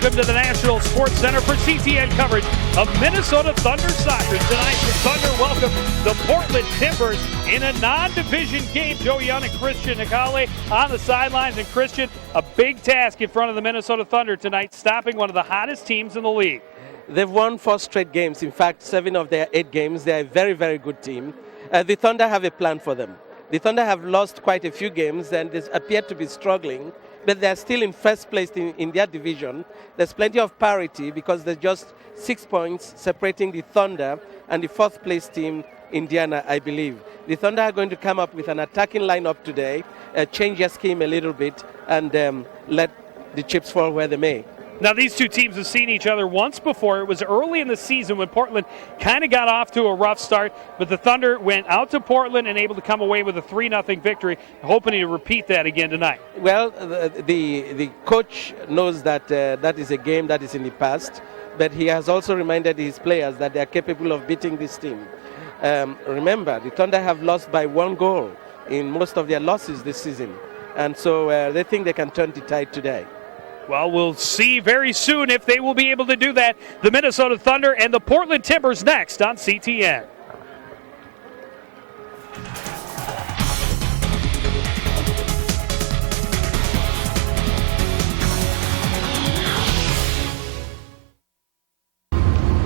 Welcome to the National Sports Center for CTN coverage of Minnesota Thunder soccer. Tonight, the Thunder welcome the Portland Timbers in a non-division game. Joe Young and Christian Nicale on the sidelines. And Christian, a big task in front of the Minnesota Thunder tonight, stopping one of the hottest teams in the league. They've won 4 straight games. In fact, 7 of their 8 games. They're a very, very good team. The Thunder have a plan for them. The Thunder have lost quite a few games and they appear to be struggling, but they're still in first place in their division. There's plenty of parity because there's just 6 points separating the Thunder and the 4th place team, Indiana, I believe. The Thunder are going to come up with an attacking lineup today, change their scheme a little bit, and let the chips fall where they may. Now, these two teams have seen each other once before. It was early in the season when Portland kind of got off to a rough start, but the Thunder went out to Portland and able to come away with a 3-0 victory, hoping to repeat that again tonight. Well, the coach knows that that is a game that is in the past, but he has also reminded his players that they are capable of beating this team. Remember, the Thunder have lost by 1 goal in most of their losses this season, and so they think they can turn the tide today. Well, we'll see very soon if they will be able to do that. The Minnesota Thunder and the Portland Timbers next on CTN.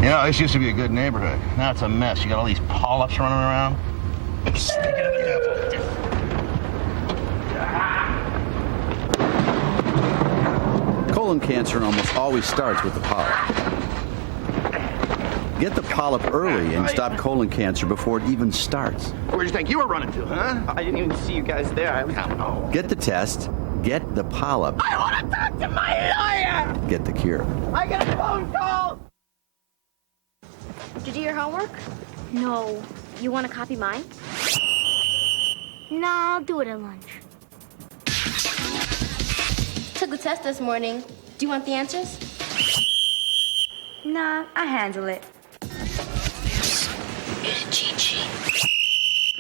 You know, this used to be a good neighborhood. Now it's a mess. You got all these polyps running around. Stick it in the devil. Colon cancer almost always starts with the polyp. Get the polyp early and stop colon cancer before it even starts. Where'd you think you were running to, huh? I didn't even see you guys there. Get the test, get the polyp. I want to talk to my lawyer! Get the cure. I got a phone call! Did you do your homework? No. You want to copy mine? No, I'll do it at lunch. Took the test this morning. Do you want the answers? Nah, I handle it. Cheat sheet.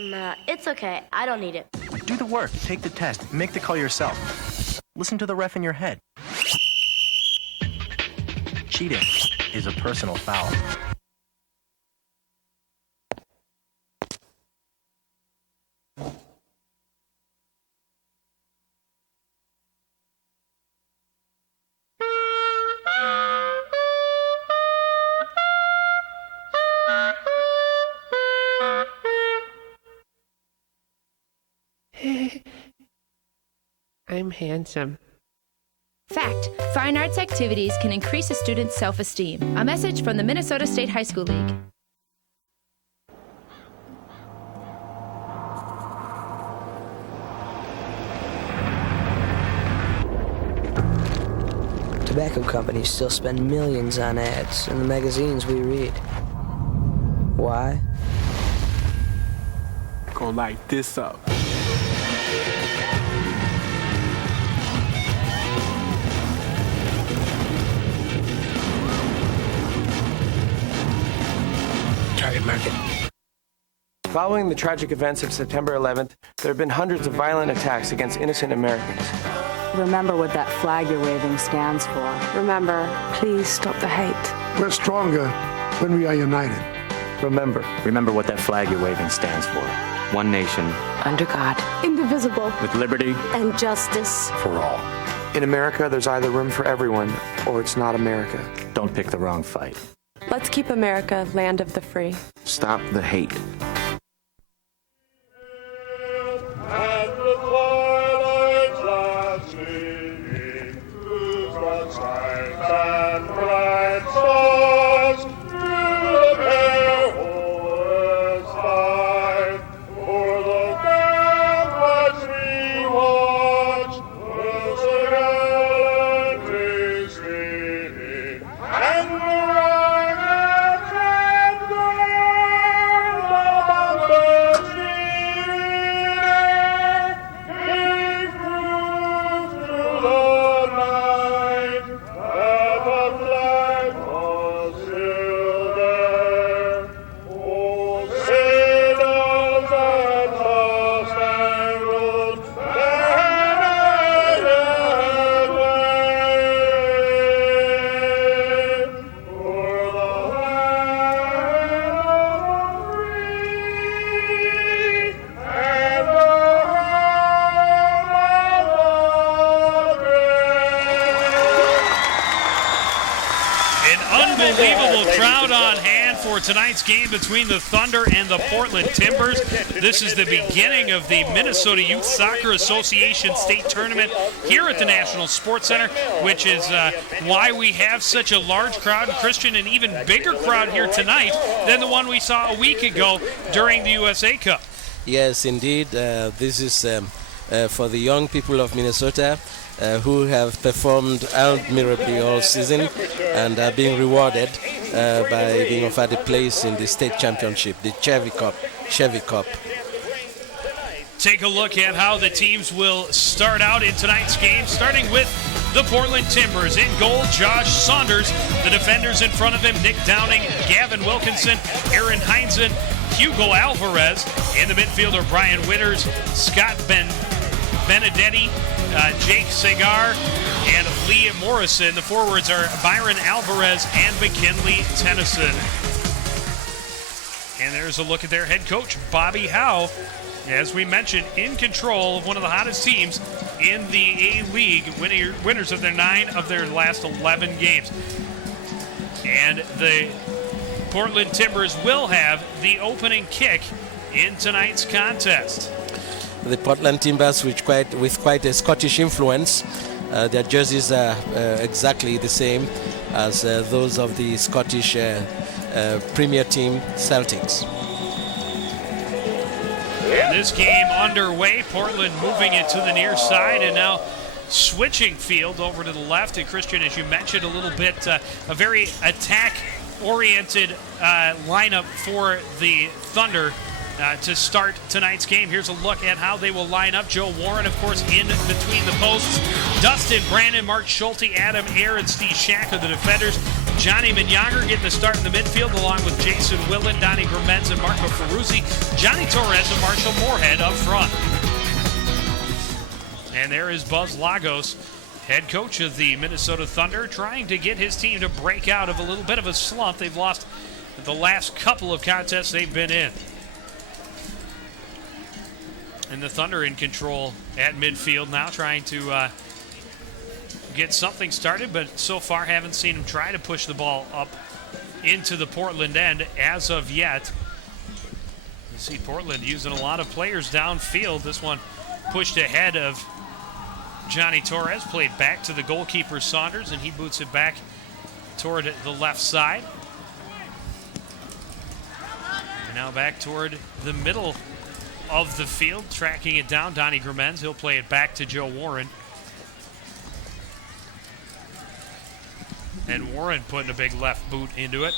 Nah, it's okay. I don't need it. Do the work, take the test, make the call yourself. Listen to the ref in your head. Cheating is a personal foul. I'm handsome. Fact: fine arts activities can increase a student's self-esteem. A message from the Minnesota State High School League. Tobacco companies still spend millions on ads in the magazines we read. Why? Gonna light this up. Target market. Following the tragic events of September 11th, there have been hundreds of violent attacks against innocent Americans. Remember what that flag you're waving stands for. Remember, please stop the hate. We're stronger when we are united. Remember what that flag you're waving stands for. One nation. Under God. Indivisible. With liberty. And justice. For all. In America, there's either room for everyone, or it's not America. Don't pick the wrong fight. Let's keep America land of the free. Stop the hate. unbelievable crowd on hand for tonight's game between the Thunder and the Portland Timbers. This is the beginning of the Minnesota Youth Soccer Association State Tournament here at the National Sports Center, which is why we have such a large crowd. Christian, an even bigger crowd here tonight than the one we saw a week ago during the USA Cup. Yes, indeed. This is for the young people of Minnesota who have performed admirably all season and are being rewarded by being offered a place in the state championship, the Chevy Cup. Take a look at how the teams will start out in tonight's game, starting with the Portland Timbers. In goal, Josh Saunders. The defenders in front of him, Nick Downing, Gavin Wilkinson, Aaron Heinzen, Hugo Alvarez. In the midfielder, Brian Witters, Scott Benedetti, Jake Segar, and Lee Morrison. The forwards are Byron Alvarez and McKinley Tennyson. And there's a look at their head coach, Bobby Howe. As we mentioned, in control of one of the hottest teams in the A-League, winners of their 9 of their last 11 games. And the Portland Timbers will have the opening kick in tonight's contest. The Portland Timbers, with quite a Scottish influence, their jerseys are exactly the same as those of the Scottish Premier team Celtics. This game underway, Portland moving it to the near side and now switching field over to the left. And Christian, as you mentioned a little bit, a very attack-oriented lineup for the Thunder to start tonight's game. Here's a look at how they will line up. Joe Warren, of course, in between the posts. Dustin Brandon, Mark Schulte, Adam Ayer, and Steve Shack are the defenders. Johnny Minyager getting the start in the midfield, along with Jason Willen, Donnie Grimenz, and Marco Ferruzzi. Johnny Torres and Marshall Moorhead up front. And there is Buzz Lagos, head coach of the Minnesota Thunder, trying to get his team to break out of a little bit of a slump. They've lost the last couple of contests they've been in. And the Thunder in control at midfield now, trying to get something started, but so far haven't seen him try to push the ball up into the Portland end as of yet. You see Portland using a lot of players downfield. This one pushed ahead of Johnny Torres, played back to the goalkeeper Saunders, and he boots it back toward the left side. And now back toward the middle of the field, tracking it down, Donnie Grimenz. He'll play it back to Joe Warren. And Warren putting a big left boot into it.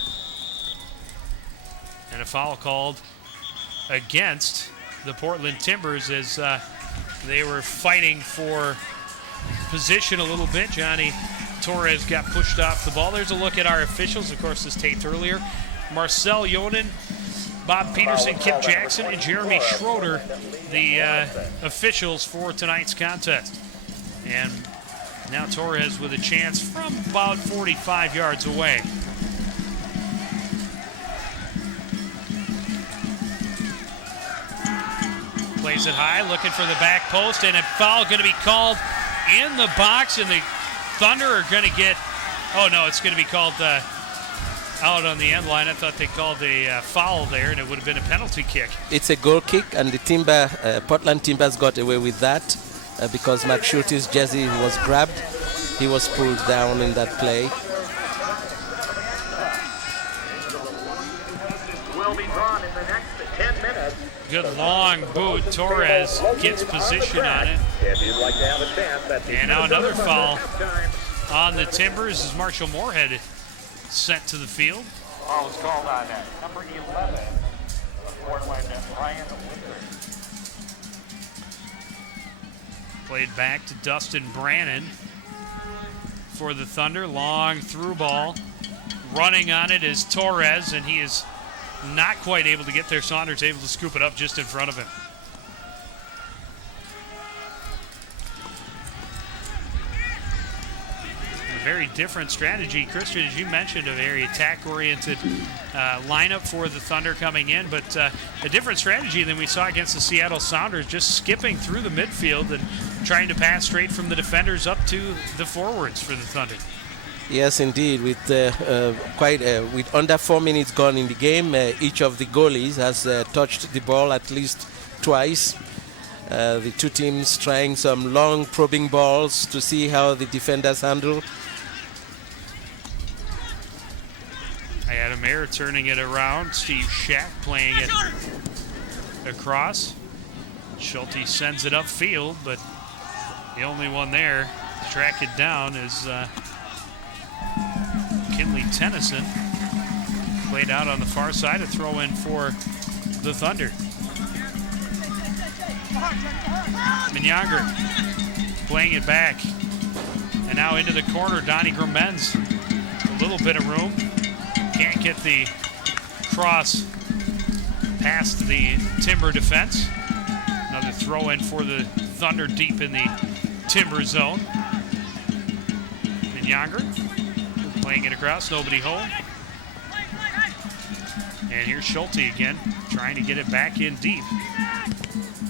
And a foul called against the Portland Timbers as they were fighting for position a little bit. Johnny Torres got pushed off the ball. There's a look at our officials. Of course, this taped earlier. Marcel Yonen, Bob Peterson, Kip Jackson, and Jeremy Schroeder, the officials for tonight's contest. And now Torres with a chance from about 45 yards away. Plays it high, looking for the back post, and a foul going to be called in the box, and the Thunder are going to get, oh no, it's going to be called out on the end line. I thought they called a foul there, and it would have been a penalty kick. It's a goal kick, and the Portland Timbers got away with that because Mark Schulte's jersey was grabbed. He was pulled down in that play. Will be drawn in the next 10 minutes. Good long boot. Torres gets position on it. If you'd like to have a chance, and now another foul on the Timbers as Marshall Moorhead sent to the field. Foul was called on that. Number 11, Portland, Ryan Winter. Played back to Dustin Brannon for the Thunder. Long through ball. Running on it is Torres, and he is not quite able to get there. Saunders able to scoop it up just in front of him. A very different strategy. Christian, as you mentioned, a very attack-oriented lineup for the Thunder coming in, but a different strategy than we saw against the Seattle Sounders, just skipping through the midfield and trying to pass straight from the defenders up to the forwards for the Thunder. Yes, indeed. With with under 4 minutes gone in the game, each of the goalies has touched the ball at least twice. The two teams trying some long probing balls to see how the defenders handle. Adamair turning it around. Steve Shack playing it across. Schulte sends it upfield, but the only one there to track it down is Kinley Tennyson. Played out on the far side, a throw in for the Thunder. Minyanger playing it back. And now into the corner, Donnie Gramenz. A little bit of room. Can't get the cross past the Timber defense. Another throw in for the Thunder deep in the Timber zone. Minyanger playing it across, nobody home. And here's Schulte again, trying to get it back in deep.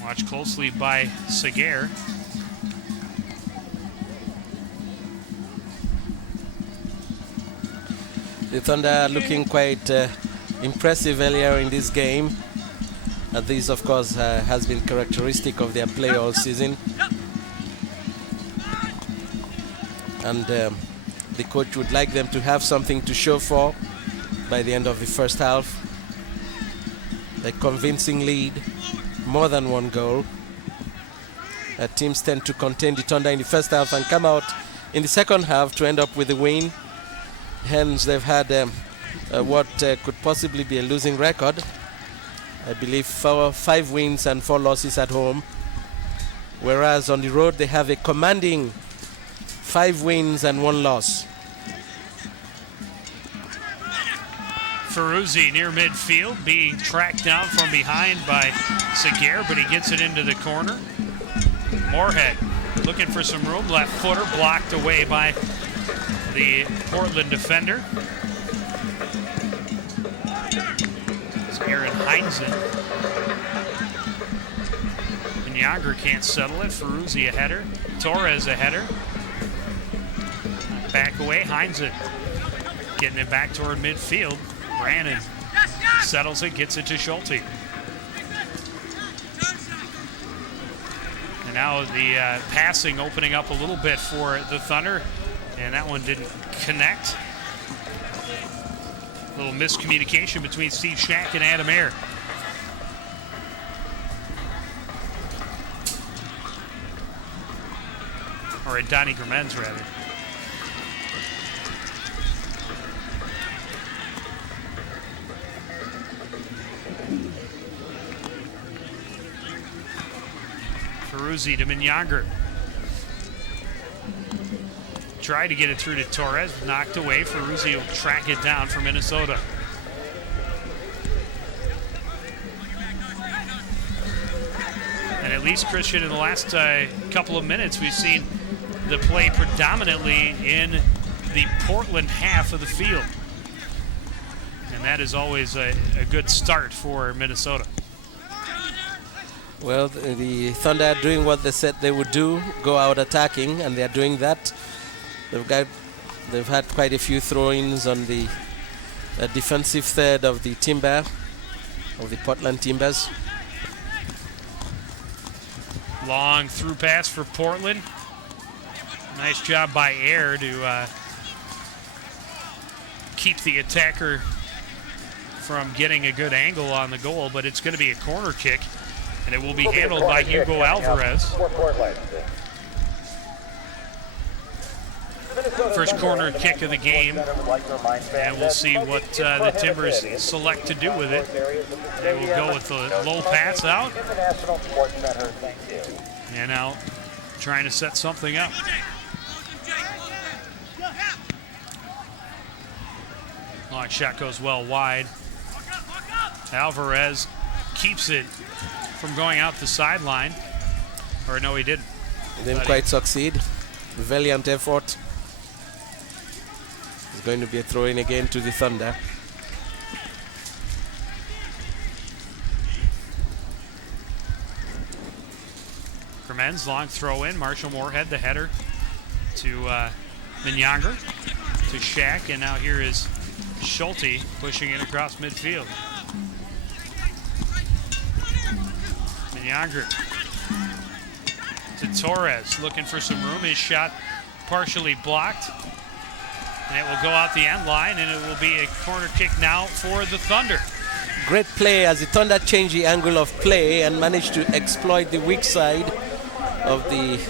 Watched closely by Seguer. The Thunder looking quite impressive earlier in this game. This, of course, has been characteristic of their play all season. And the coach would like them to have something to show for by the end of the first half. A convincing lead, more than one goal. Teams tend to contain the Thunder in the first half and come out in the second half to end up with a win. Hence, they've had what could possibly be a losing record. I believe 5 wins and 4 losses at home. Whereas on the road, they have a commanding 5 wins and 1 loss. Ferruzzi near midfield, being tracked down from behind by Seguer, but he gets it into the corner. Moorhead looking for some room, left footer blocked away by the Portland defender. It's Aaron Heinzen. Minyanger can't settle it. Ferruzzi a header. Torres a header. Back away. Heinzen getting it back toward midfield. Brannon settles it, gets it to Schulte. And now the passing opening up a little bit for the Thunder. And that one didn't connect. A little miscommunication between Steve Shack and Adamair. Or Donnie Gramenz, rather. Ferruzzi to Minyanger. Tried to get it through to Torres, knocked away. Ferruzzi will track it down for Minnesota. And at least, Christian, in the last couple of minutes, we've seen the play predominantly in the Portland half of the field. And that is always a good start for Minnesota. Well, the Thunder are doing what they said they would do, go out attacking, and they're doing that. They've had quite a few throw-ins on the defensive third of the Portland Timbers. Long through pass for Portland. Nice job by Air to keep the attacker from getting a good angle on the goal, but it's going to be a corner kick, and it will be handled by Hugo Alvarez. First corner kick of the game, and we'll see what the Timbers select to do with it. They will go with the low pass out, and now trying to set something up. Long shot goes well wide. Alvarez keeps it from going out the sideline. Or no, he didn't. Didn't quite succeed. Valiant effort. It's going to be a throw-in again to the Thunder. Gramenz, long throw in. Marshall Moorhead, the header to Minyanger. To to Shaq, and now here is Schulte pushing it across midfield. Younger to Torres, looking for some room. His shot partially blocked, and it will go out the end line, and it will be a corner kick now for the Thunder. Great play as the Thunder changed the angle of play and managed to exploit the weak side of the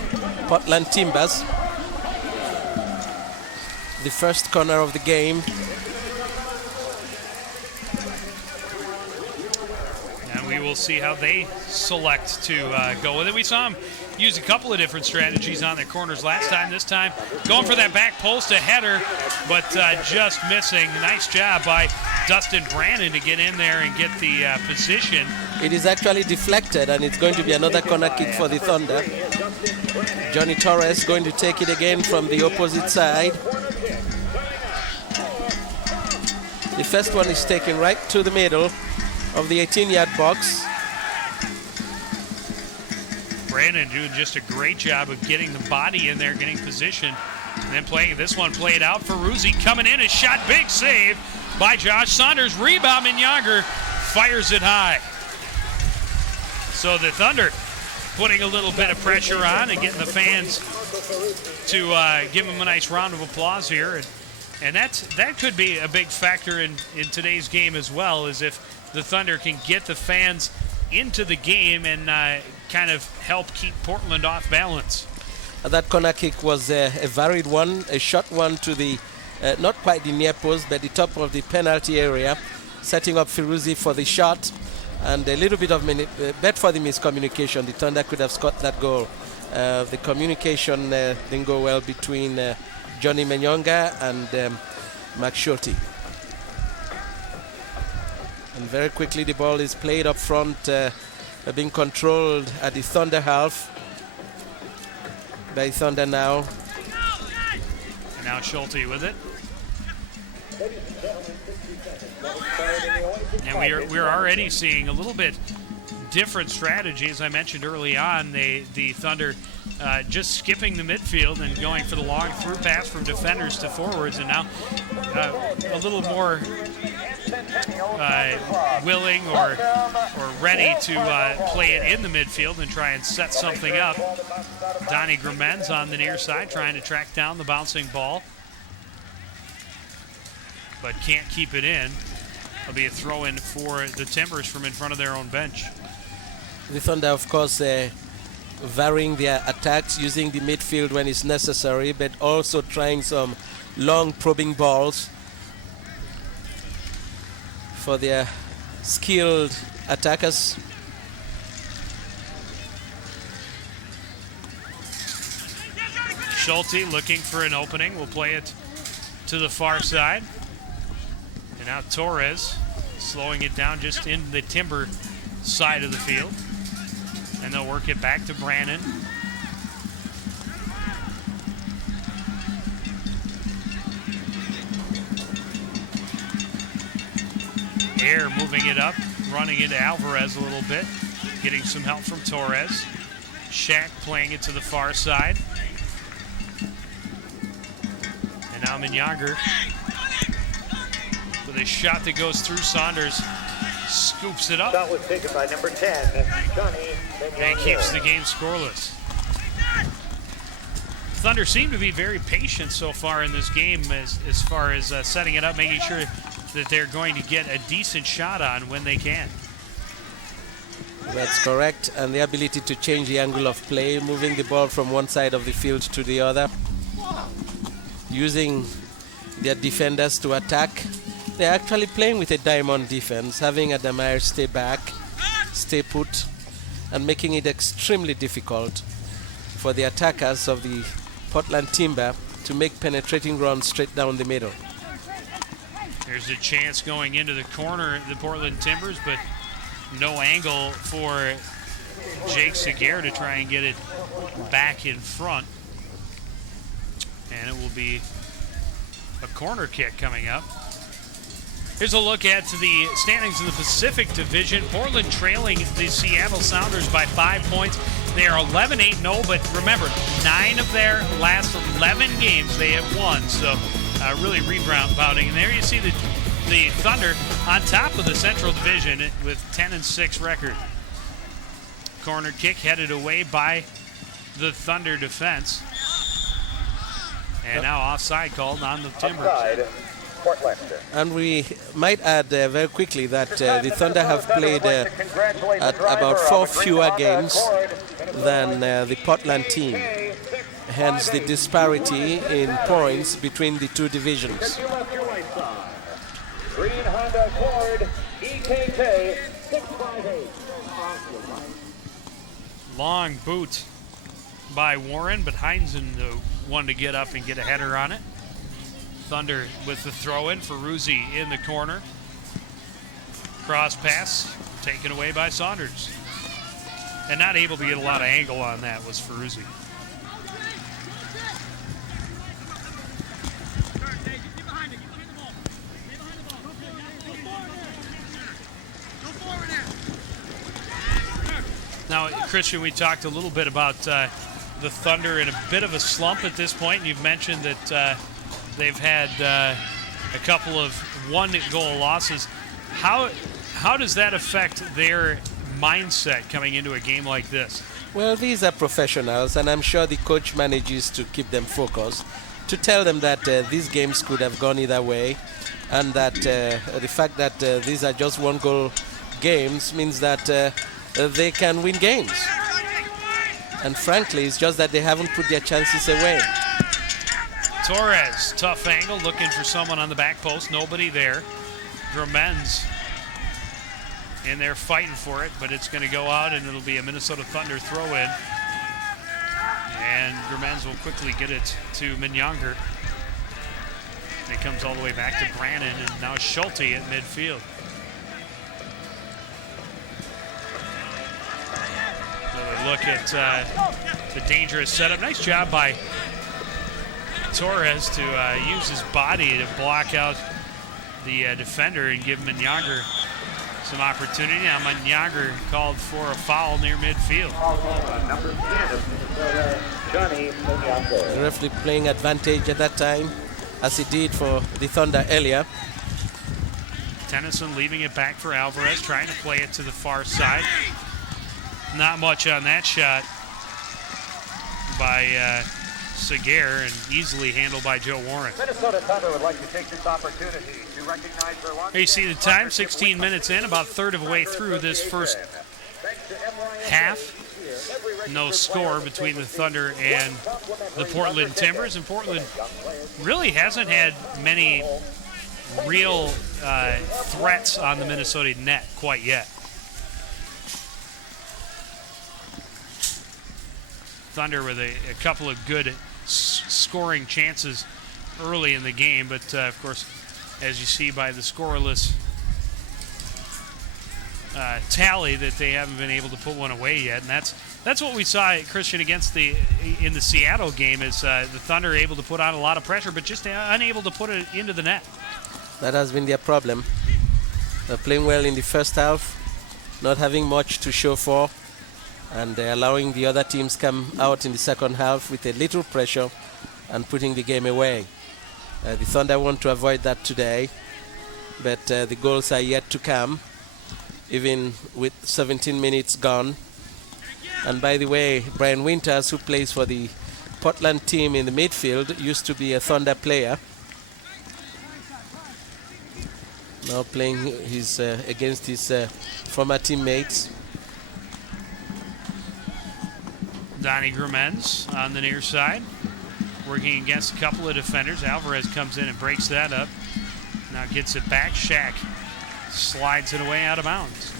Portland Timbers. The first corner of the game. We will see how they select to go with it. We saw him use a couple of different strategies on their corners last time. This time going for that back post, a header, but just missing. Nice job by Dustin Brannon to get in there and get the position. It is actually deflected, and it's going to be another corner kick for the Thunder. Johnny Torres going to take it again from the opposite side. The first one is taken right to the middle of the 18-yard box. Brandon doing just a great job of getting the body in there, getting position, and then playing this one played out for Ruzzi coming in, a shot, big save by Josh Saunders. Rebound, Minyager fires it high. So the Thunder putting a little bit of pressure on and getting the fans to give them a nice round of applause here. And that could be a big factor in today's game as well, is if the Thunder can get the fans into the game and kind of help keep Portland off balance. That corner kick was a varied one, a short one to the, not quite the near post, but the top of the penalty area, setting up Firuzi for the shot, and a little bit of bet for the miscommunication. The Thunder could have scored that goal. The communication didn't go well between Johnny Menyonga and Max Schulte. And very quickly the ball is played up front, being controlled at the Thunder half by Thunder now. And now Schulte with it. And we're already seeing a little bit different strategy. As I mentioned early on, the Thunder just skipping the midfield and going for the long through pass from defenders to forwards, and now a little more willing or ready to play it in the midfield and try and set something up. Donnie Grimenz on the near side trying to track down the bouncing ball, but can't keep it in. It'll be a throw-in for the Timbers from in front of their own bench. The Thunder, of course, varying their attacks, using the midfield when it's necessary, but also trying some long probing balls for their skilled attackers. Schulte looking for an opening. We'll play it to the far side. And now Torres slowing it down just in the Timber side of the field. And they'll work it back to Brannon. Air moving it up, running into Alvarez a little bit, getting some help from Torres. Shaq playing it to the far side. And now Minyager with a shot that goes through. Saunders scoops it up. Shot was taken by number 10, Johnny Minyager. And keeps the game scoreless. Thunder seem to be very patient so far in this game as far as setting it up, making sure that they're going to get a decent shot on when they can. That's correct, and the ability to change the angle of play, moving the ball from one side of the field to the other, using their defenders to attack. They're actually playing with a diamond defense, having Adamair stay back, stay put, and making it extremely difficult for the attackers of the Portland Timber to make penetrating runs straight down the middle. There's a chance going into the corner, the Portland Timbers, but no angle for Jake Seguer to try and get it back in front. And it will be a corner kick coming up. Here's a look at the standings in the Pacific Division. Portland trailing the Seattle Sounders by 5 points. They are 11-8-0, but remember, 9 of their last 11 games they have won. So really rebounding. And there you see the Thunder on top of the Central Division with 10-6 record. Corner kick headed away by the Thunder defense. And now offside called on the Timbers. And we might add very quickly that the Thunder have played at about 4 fewer games than the Portland team. Hence the disparity in points between the two divisions. Green Honda Accord, EKK 658. Long boot by Warren, but Heinzen wanted to get up and get a header on it. Thunder with the throw-in for Ruzzi in the corner. Cross pass taken away by Saunders. And not able to get a lot of angle on that was Ferruzzi. Now, Christian, we talked a little bit about the Thunder in a bit of a slump at this point. You've mentioned that they've had a couple of one-goal losses. How does that affect their mindset coming into a game like this? Well, these are professionals, and I'm sure the coach manages to keep them focused, to tell them that these games could have gone either way, and that the fact that these are just one-goal games means that they can win games. And frankly, it's just that they haven't put their chances away. Torres, tough angle, looking for someone on the back post. Nobody there. Gramenz in there fighting for it, but it's going to go out, and it'll be a Minnesota Thunder throw-in. And Gramenz will quickly get it to Minyanger. It comes all the way back to Brannon, and now Schulte at midfield. Look at the dangerous setup. Nice job by Torres to use his body to block out the defender and give Minyanger some opportunity. Now Minyanger called for a foul near midfield. The referee playing advantage at that time, as he did for the Thunder earlier. Tennyson leaving it back for Alvarez, trying to play it to the far side. Not much on that shot by Seguer, and easily handled by Joe Warren. Minnesota Thunder would like to take this opportunity to recognize their long. Here you see the time, 16 minutes in, about a third of a way through this first half. No score between the Thunder and the Portland Timbers, and Portland really hasn't had many real threats on the Minnesota net quite yet. Thunder with a couple of good scoring chances early in the game, but of course, as you see by the scoreless tally, that they haven't been able to put one away yet, and that's what we saw, Christian, against in the Seattle game, is the Thunder able to put on a lot of pressure, but just unable to put it into the net. That has been their problem. They're playing well in the first half, not having much to show for, and allowing the other teams come out in the second half with a little pressure and putting the game away. The Thunder want to avoid that today, but the goals are yet to come, even with 17 minutes gone. And by the way, Brian Winters, who plays for the Portland team in the midfield, used to be a Thunder player. Now playing against his former teammates. Donnie Gramenz on the near side, working against a couple of defenders. Alvarez comes in and breaks that up. Now gets it back. Shaq slides it away out of bounds.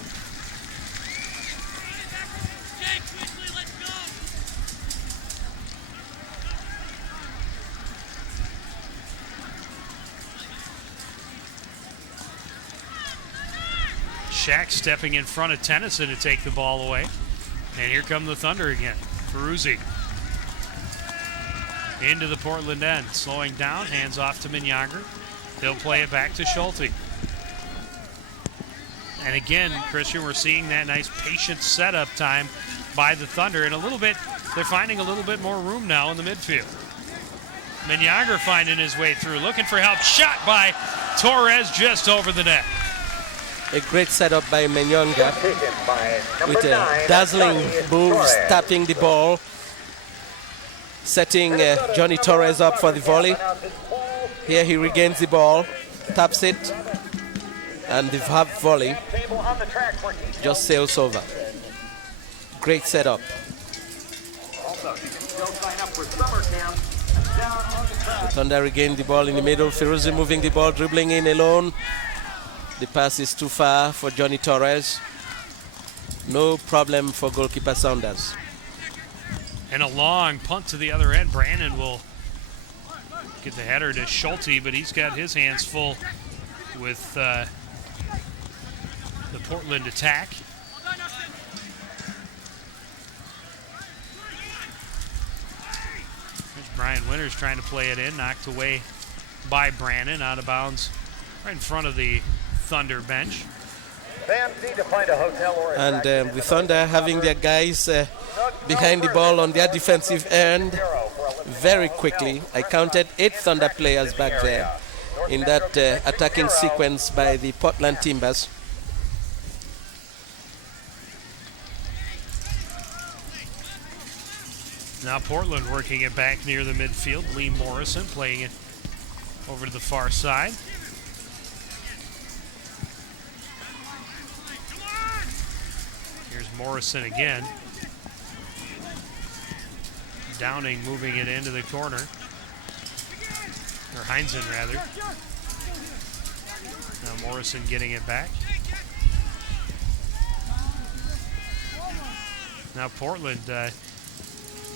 Shaq stepping in front of Tennyson to take the ball away. And here come the Thunder again. Ferruzzi into the Portland end, slowing down, hands off to Minyanger. They'll play it back to Schulte. And again, Christian, we're seeing that nice patient setup time by the Thunder, and they're finding a little bit more room now in the midfield. Menyanger finding his way through, looking for help. Shot by Torres just over the net. A great setup by Menyanger with a dazzling moves, tapping the ball, setting Johnny Torres up for the volley. Here he regains the ball, taps it, and the half volley just sails over. Great setup. The Thunder regain the ball in the middle. Firuzi moving the ball, dribbling in alone. The pass is too far for Johnny Torres. No problem for goalkeeper Saunders. And a long punt to the other end. Brandon will get the header to Schulte, but he's got his hands full with the Portland attack. There's Brian Winters trying to play it in, knocked away by Brandon, out of bounds right in front of the Thunder bench. And the Thunder having their guys behind the ball on their defensive end very quickly. I counted 8 Thunder players back there in that attacking sequence by the Portland Timbers. Now Portland working it back near the midfield. Lee Morrison playing it over to the far side. Here's Morrison again. Downing moving it into the corner. Or Heinzen, rather. Now Morrison getting it back. Now Portland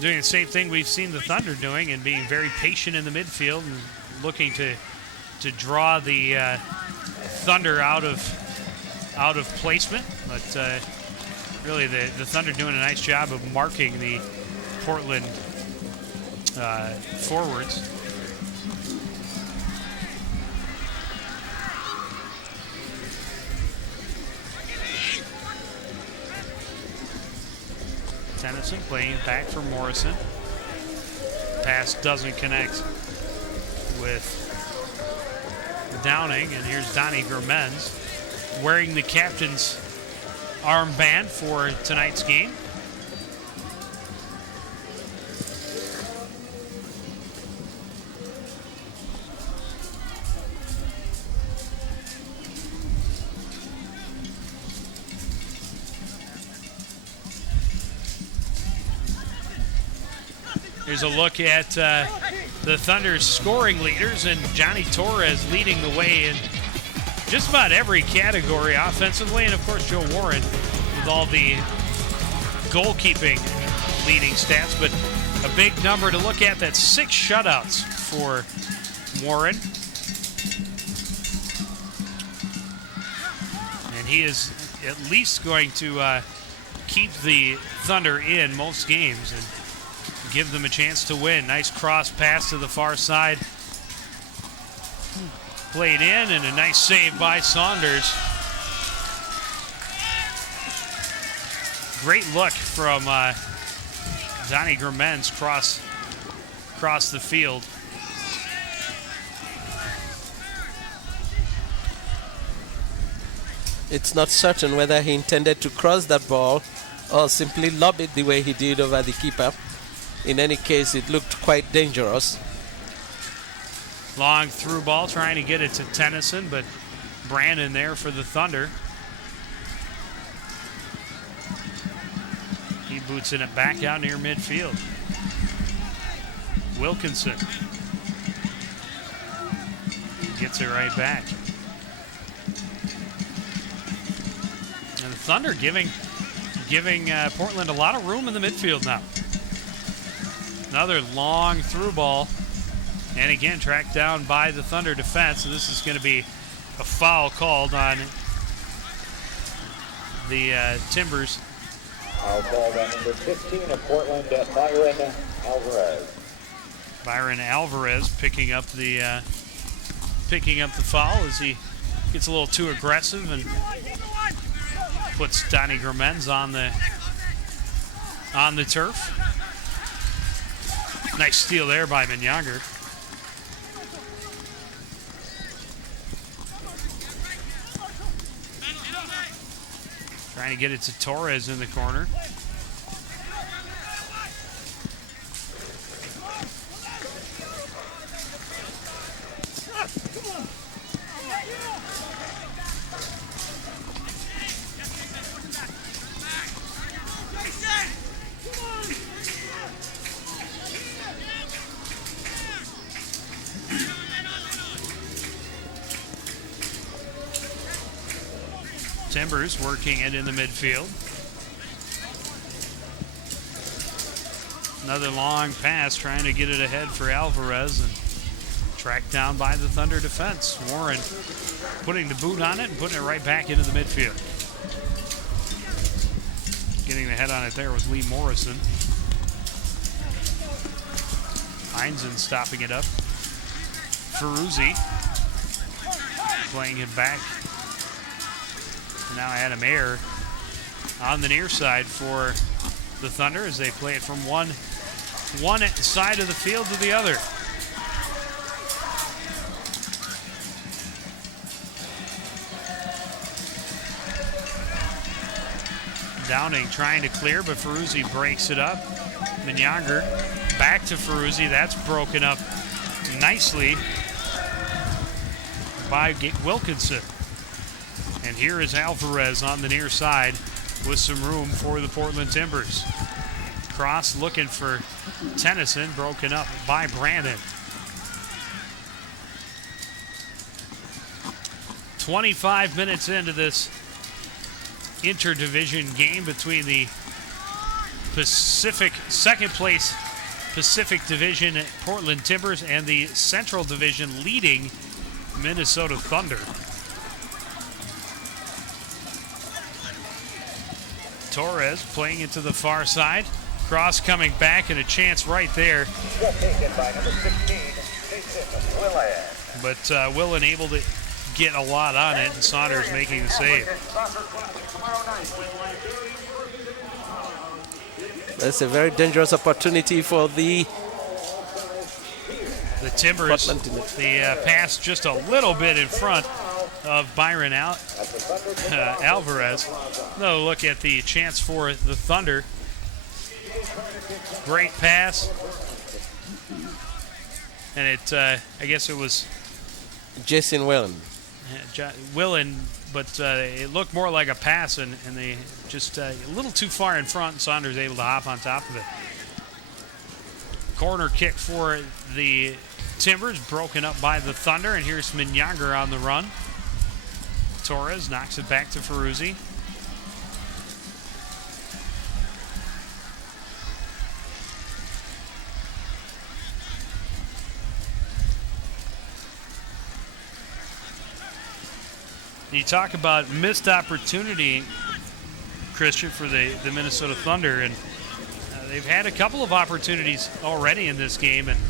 doing the same thing we've seen the Thunder doing and being very patient in the midfield and looking to draw the Thunder out of placement. But really the Thunder doing a nice job of marking the Portland forwards. Tennyson playing back for Morrison. Pass doesn't connect with Downing, and here's Donnie Germens wearing the captain's armband for tonight's game. Here's a look at the Thunder's scoring leaders, and Johnny Torres leading the way in just about every category offensively, and of course Joe Warren with all the goalkeeping leading stats. But a big number to look at, that's 6 shutouts for Warren. And he is at least going to keep the Thunder in most games and give them a chance to win. Nice cross pass to the far side. Played in, and a nice save by Saunders. Great look from Donnie Germens cross the field. It's not certain whether he intended to cross that ball or simply lob it the way he did over the keeper. In any case, it looked quite dangerous. Long through ball, trying to get it to Tennyson, but Brandon there for the Thunder. He boots it back out near midfield. Wilkinson gets it right back. And the Thunder giving Portland a lot of room in the midfield now. Another long through ball, and again tracked down by the Thunder defense. So this is going to be a foul called on the Timbers. Foul called on number 15 of Portland, Byron Alvarez. Byron Alvarez picking up the foul as he gets a little too aggressive and puts Donnie Germens on the turf. Nice steal there by Menyanger. Trying to get it to Torres in the corner. Timbers working it in the midfield. Another long pass, trying to get it ahead for Alvarez, and tracked down by the Thunder defense. Warren putting the boot on it and putting it right back into the midfield. Getting the head on it there was Lee Morrison. Heinzen stopping it up. Ferruzzi playing it back. Now Adam Ayer on the near side for the Thunder as they play it from one side of the field to the other. Downing trying to clear, but Ferruzzi breaks it up. Minyanger back to Ferruzzi. That's broken up nicely by Wilkinson. And here is Alvarez on the near side with some room for the Portland Timbers. Cross looking for Tennyson, broken up by Brandon. 25 minutes into this interdivision game between the second place Pacific Division Portland Timbers and the Central Division leading Minnesota Thunder. Torres playing it to the far side. Cross coming back and a chance right there. Taken by number 16, Jason Willen. But Willen able to get a lot on it, and Saunders making the save. That's a very dangerous opportunity for the Timbers. The pass just a little bit in front of Byron Alvarez. Another look at the chance for the Thunder. Great pass. And it, I guess it was Jason Willen. But it looked more like a pass, and they just a little too far in front, and Saunders able to hop on top of it. Corner kick for the Timbers, broken up by the Thunder, and here's Minyanger on the run. Torres knocks it back to Ferruzzi. You talk about missed opportunity, Christian, for the Minnesota Thunder, and they've had a couple of opportunities already in this game, and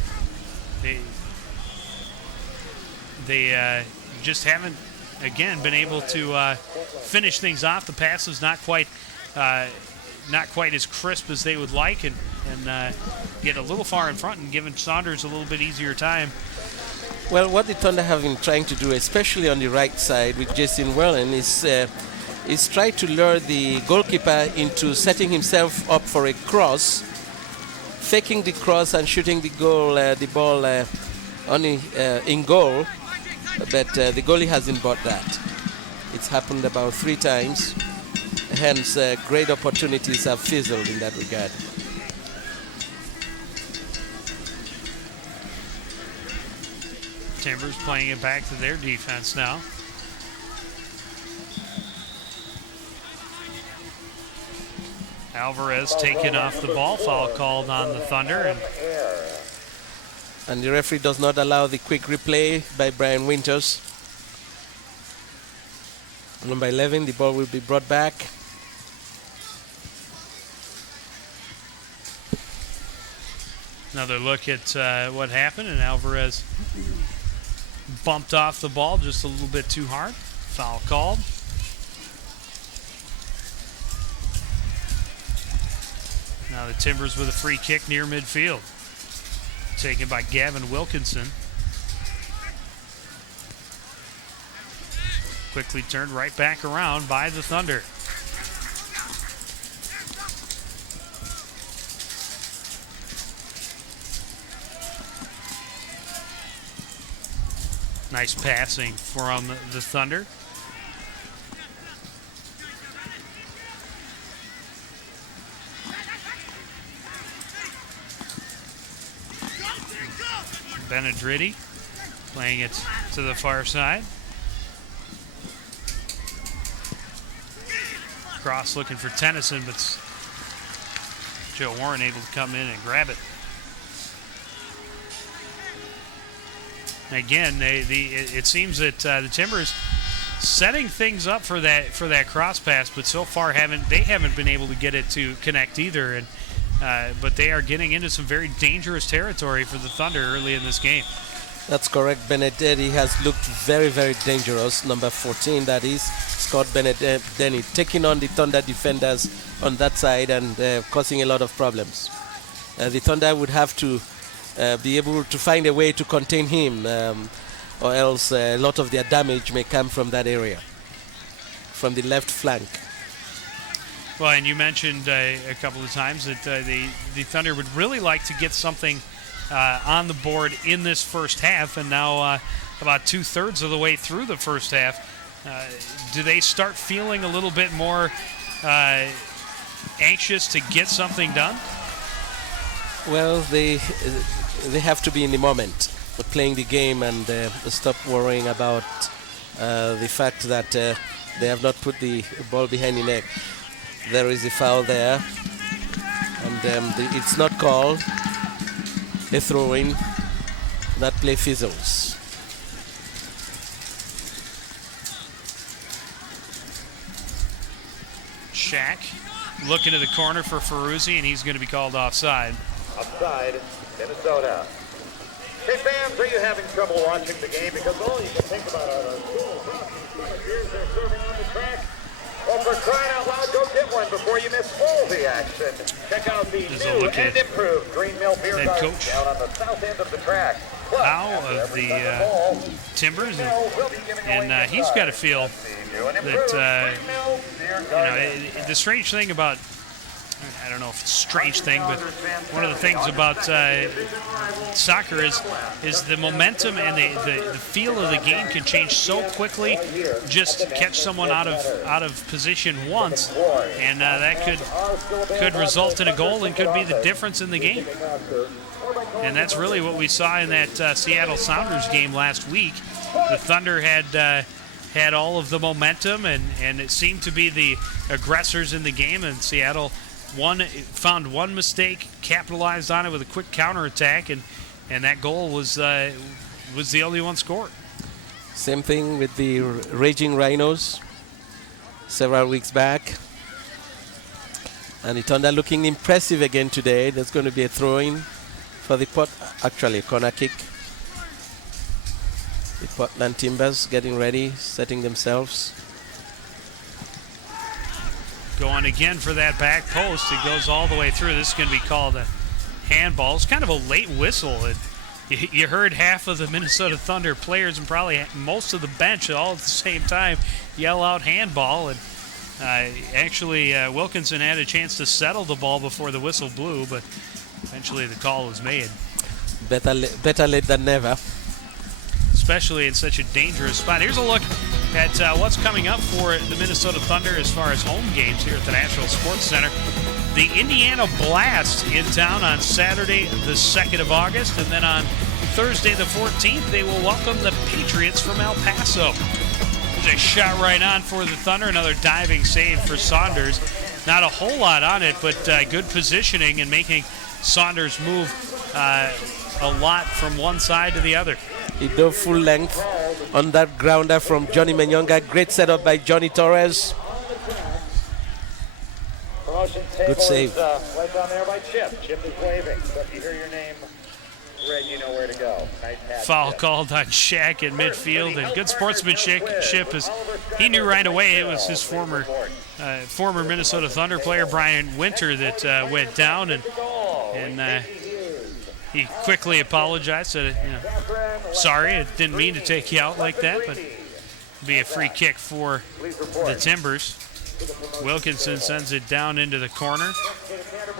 they just haven't, again, been able to finish things off. The pass is not quite as crisp as they would like, and get a little far in front and giving Saunders a little bit easier time. Well, what the Thunder have been trying to do, especially on the right side with Jason Wellen, is try to lure the goalkeeper into setting himself up for a cross, faking the cross and shooting the ball in goal. But the goalie hasn't bought that. It's happened about 3 times. Hence, great opportunities have fizzled in that regard. Timbers playing it back to their defense now. Alvarez taking off the ball, foul called on the Thunder. And the referee does not allow the quick replay by Brian Winters. Number 11, the ball will be brought back. Another look at what happened, and Alvarez bumped off the ball just a little bit too hard. Foul called. Now the Timbers with a free kick near midfield. Taken by Gavin Wilkinson. Quickly turned right back around by the Thunder. Nice passing from the Thunder. Benedritti playing it to the far side. Cross looking for Tennyson, but Joe Warren able to come in and grab it. Again, it seems that the Timbers setting things up for that cross pass, but so far they haven't been able to get it to connect either. And but they are getting into some very dangerous territory for the Thunder early in this game. That's correct. Benedetti has looked very, very dangerous. Number 14, that is, Scott Benedetti, taking on the Thunder defenders on that side and causing a lot of problems. The Thunder would have to be able to find a way to contain him, or else a lot of their damage may come from that area, from the left flank. Well, and you mentioned a couple of times that the Thunder would really like to get something on the board in this first half, and now about 2/3 of the way through the first half. Do they start feeling a little bit more anxious to get something done? Well, they have to be in the moment of playing the game and stop worrying about the fact that they have not put the ball behind the net. There is a foul there, and it's not called. A throw-in. That play fizzles. Shaq looking to the corner for Ferruzzi, and he's going to be called offside. Offside, Minnesota. Hey fans, are you having trouble watching the game? Because all you can think about are those cool here's they're serving on the track. Well, for crying out loud, go get one before you miss all the action. Check out the new and improved Green Mill Beer Garden down on the south end of the track. Howe of the Timbers, and he's got to feel that, the strange thing about, I don't know if it's a strange thing, but one of the things about soccer is the momentum and the feel of the game can change so quickly. Just catch someone out of position once, and that could result in a goal and could be the difference in the game. And that's really what we saw in that Seattle Sounders game last week. The Thunder had all of the momentum, and it seemed to be the aggressors in the game, and Seattle found one mistake, capitalized on it with a quick counterattack, and that goal was the only one scored. Same thing with the Raging Rhinos several weeks back. And the Thunder looking impressive again today. There's going to be a throw-in for the a corner kick. The Portland Timbers getting ready, setting themselves. Going again for that back post. It goes all the way through. This is going to be called a handball. It's kind of a late whistle. You heard half of the Minnesota Thunder players and probably most of the bench all at the same time yell out handball. And actually, Wilkinson had a chance to settle the ball before the whistle blew, but eventually the call was made. Better late than never. Especially in such a dangerous spot. Here's a look at what's coming up for the Minnesota Thunder as far as home games here at the National Sports Center. The Indiana Blast in town on Saturday, the 2nd of August, and then on Thursday, the 14th, they will welcome the Patriots from El Paso. There's a shot right on for the Thunder, another diving save for Saunders. Not a whole lot on it, but good positioning and making Saunders move a lot from one side to the other. He dove full length on that grounder from Johnny Menyonga. Great setup by Johnny Torres. Good save. Right down there by Chip. Chip is waving. So if you hear your name read, you know where to go. Nice pass, Foul Chip. Called on Shaq in midfield, and good sportsmanship. He knew right away it was his former Minnesota Thunder player Brian Winter that went down, and he quickly apologized, said, sorry, I didn't mean to take you out like that, but it'll be a free kick for the Timbers. Wilkinson sends it down into the corner,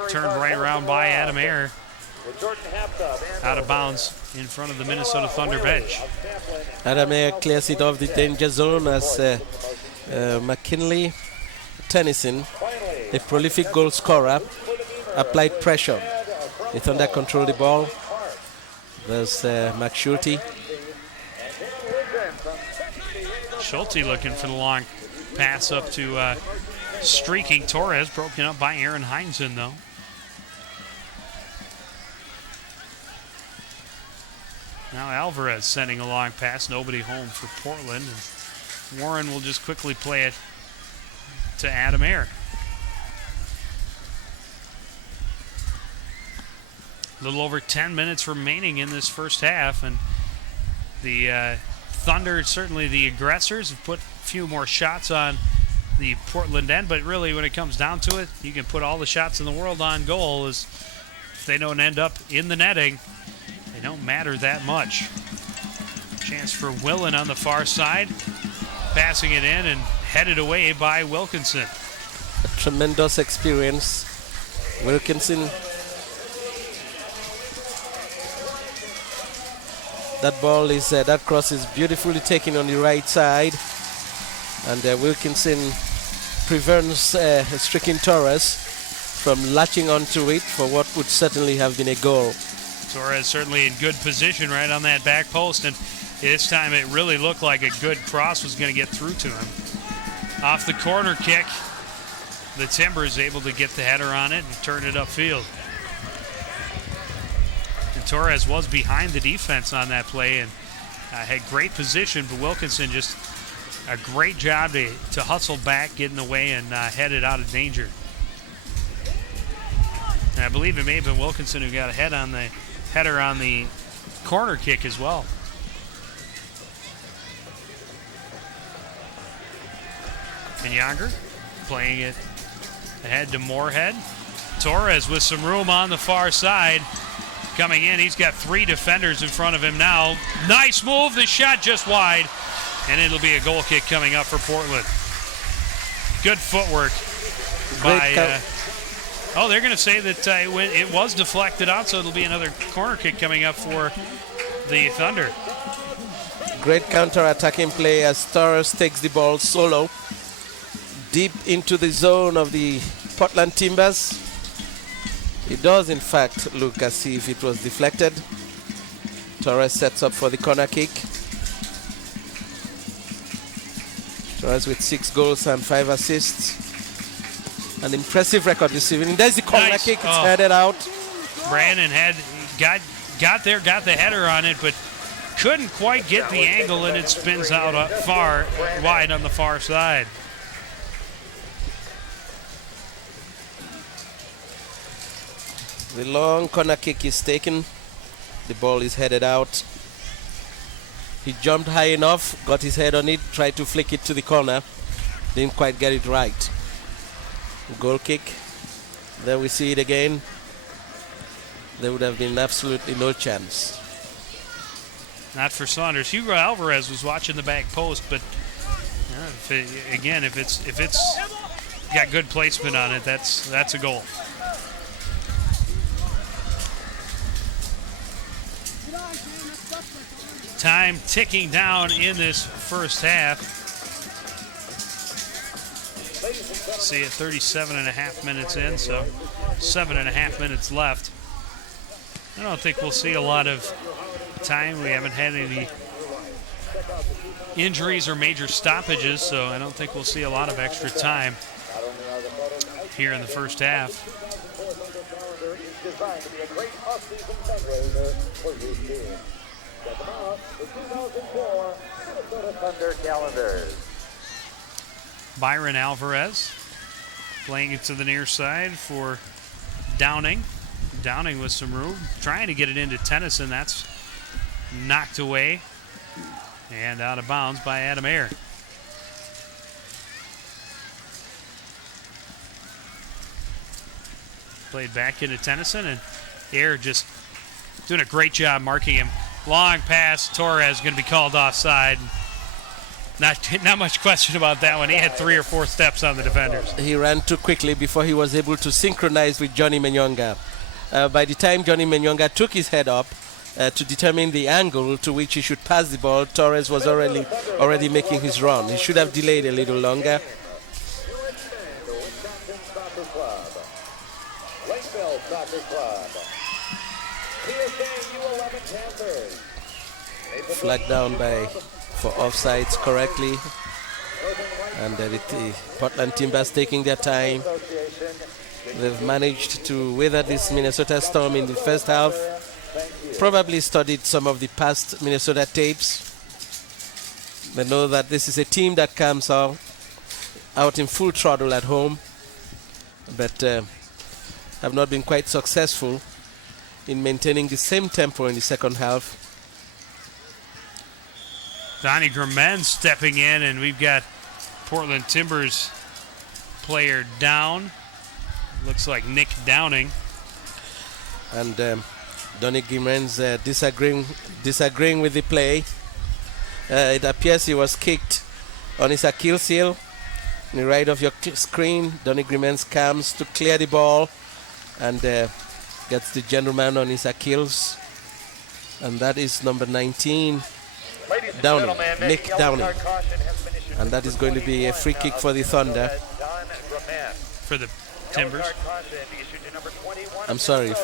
turned right around by Adam Ayer. Out of bounds in front of the Minnesota Thunder bench. Adam Ayer clears it off the danger zone as McKinley Tennyson, a prolific goal scorer, applied pressure. The Thunder control the ball. There's Max Schulte. Schulte looking for the long pass up to streaking Torres, broken up by Aaron Heinzen, though. Now Alvarez sending a long pass, nobody home for Portland. And Warren will just quickly play it to Adam Ayer. A little over 10 minutes remaining in this first half, and the Thunder, certainly the aggressors, have put a few more shots on the Portland end, but really when it comes down to it, you can put all the shots in the world on goal. As if they don't end up in the netting, they don't matter that much. Chance for Willen on the far side, passing it in and headed away by Wilkinson. A tremendous experience. Wilkinson. That ball is, that cross is beautifully taken on the right side. And Wilkinson prevents stricken Torres from latching onto it for what would certainly have been a goal. Torres certainly in good position right on that back post, and this time it really looked like a good cross was going to get through to him. Off the corner kick, the Timbers able to get the header on it and turn it upfield. And Torres was behind the defense on that play and had great position, but Wilkinson just a great job to hustle back, get in the way, and head it out of danger. And I believe it may have been Wilkinson who got a header on the corner kick as well. And Younger playing it ahead to Moorhead. Torres with some room on the far side. Coming in, he's got 3 defenders in front of him now. Nice move, the shot just wide. And it'll be a goal kick coming up for Portland. Good footwork by... they're going to say that it was deflected out, so it'll be another corner kick coming up for the Thunder. Great counter-attacking play as Torres takes the ball solo deep into the zone of the Portland Timbers. It does, in fact, look as if it was deflected. Torres sets up for the corner kick. Torres with 6 goals and 5 assists. An impressive record this evening. There's the corner kick. It's headed out. Brandon got there, got the header on it, but couldn't quite get the angle, and it spins out far wide on the far side. The long corner kick is taken. The ball is headed out. He jumped high enough, got his head on it, tried to flick it to the corner. Didn't quite get it right. Goal kick. There we see it again. There would have been absolutely no chance. Not for Saunders. Hugo Alvarez was watching the back post, but if it's got good placement on it, that's a goal. Time ticking down in this first half. See it 37.5 minutes in, so 7.5 minutes left. I don't think we'll see a lot of time. We haven't had any injuries or major stoppages, so I don't think we'll see a lot of extra time here in the first half. Byron Alvarez playing it to the near side for Downing. Downing with some room, trying to get it into Tennyson. That's knocked away and out of bounds by Adam Ayer. Played back into Tennyson, and Ayer just doing a great job marking him. Long pass, Torres going to be called offside. Not much question about that one. He had 3 or 4 steps on the defenders. He ran too quickly before he was able to synchronize with Johnny Menyonga. By the time Johnny Menyonga took his head up to determine the angle to which he should pass the ball, Torres was already making his run. He should have delayed a little longer. Flagged down for offsides correctly. And the Portland Timbers taking their time. They've managed to weather this Minnesota storm in the first half. Probably studied some of the past Minnesota tapes. They know that this is a team that comes out in full throttle at home, but have not been quite successful in maintaining the same tempo in the second half. Donnie Grimen stepping in, and we've got Portland Timbers player down. Looks like Nick Downing. And Donnie Grimen's disagreeing with the play. It appears he was kicked on his Achilles heel. On the right of your screen, Donnie Grimen comes to clear the ball and gets the gentleman on his Achilles. And that is number 19, Downing, Nick Downing. And that is going to be a free kick for the Thunder. For the Timbers. I'm sorry.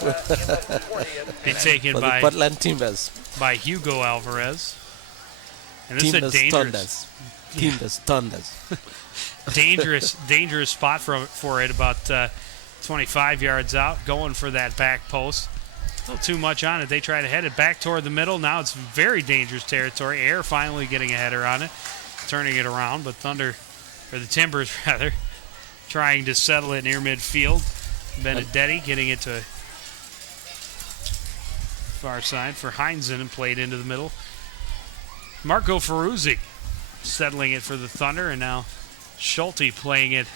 Be taken for by the Portland Timbers. By Hugo Alvarez. And this Timbers, is a dangerous Thunders. dangerous spot for it, about 25 yards out, going for that back post. A little too much on it. They try to head it back toward the middle. Now it's very dangerous territory. Air finally getting a header on it, turning it around, but the Timbers rather, trying to settle it near midfield. Benedetti getting it to far side for Heinzen and played into the middle. Marco Ferruzzi settling it for the Thunder, and now Schulte playing it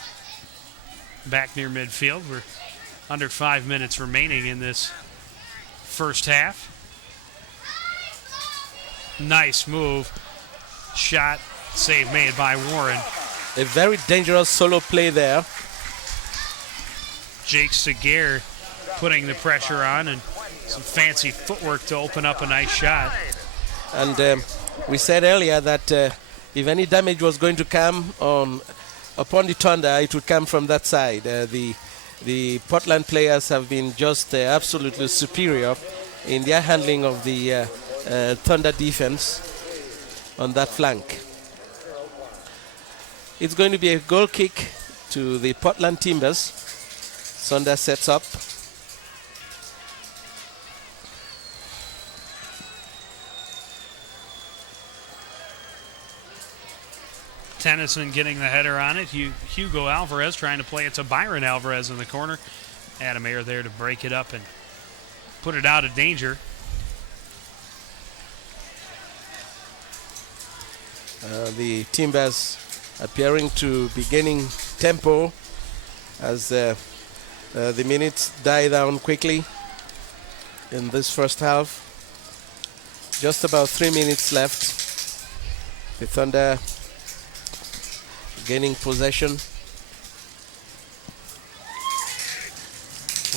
back near midfield. We're under 5 minutes remaining in this first half. Nice move. Shot, save made by Warren. A very dangerous solo play there. Jake Seguer putting the pressure on, and some fancy footwork to open up a nice shot. And we said earlier that if any damage was going to come upon the Thunder, it would come from that side. The Portland players have been just absolutely superior in their handling of the Thunder defense on that flank. It's going to be a goal kick to the Portland Timbers. Thunder sets up. Tennyson getting the header on it. Hugo Alvarez trying to play it to Byron Alvarez in the corner. Adam Ayer there to break it up and put it out of danger. The Timbers appearing to be gaining tempo as the minutes die down quickly in this first half. Just about 3 minutes left. The Thunder gaining possession.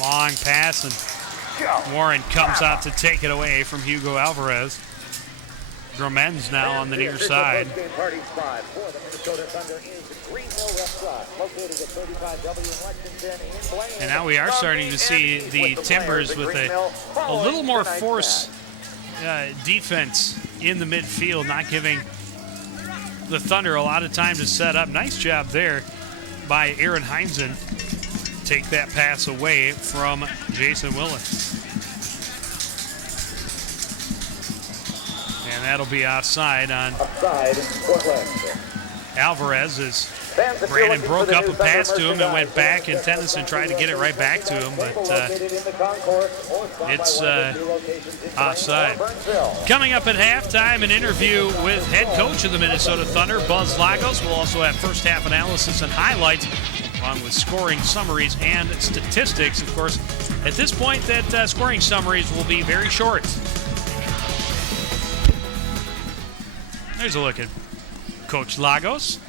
Long pass, and Warren comes out to take it away from Hugo Alvarez. Gromens now on the near side. And now we are starting to see the Timbers with a little more force defense in the midfield, not giving the Thunder a lot of time to set up. Nice job there by Aaron Heinzen. Take that pass away from Jason Willis. And that'll be offside on Alvarez as Brandon broke up a pass to him and went back, and Tennyson tried to get it right back to him, but it's offside. Coming up at halftime, an interview with head coach of the Minnesota Thunder, Buzz Lagos. We'll also have first half analysis and highlights, along with scoring summaries and statistics. Of course, at this point, that scoring summaries will be very short. There's a look at Coach Lagos.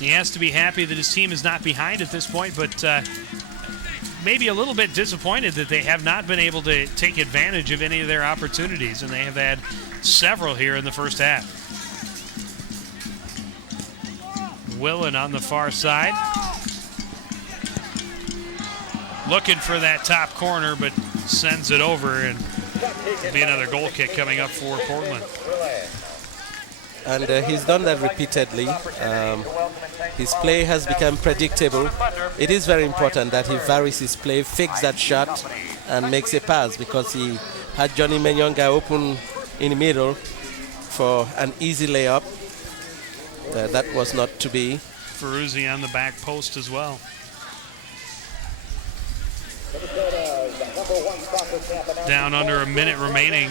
He has to be happy that his team is not behind at this point, but maybe a little bit disappointed that they have not been able to take advantage of any of their opportunities, and they have had several here in the first half. Willen on the far side. Looking for that top corner, but sends it over, and it'll be another goal kick coming up for Portland. And he's done that repeatedly. His play has become predictable. It is very important that he varies his play, fakes that shot, and makes a pass, because he had Johnny Menyonga open in the middle for an easy layup. That was not to be. Ferruzzi on the back post as well. Down under a minute remaining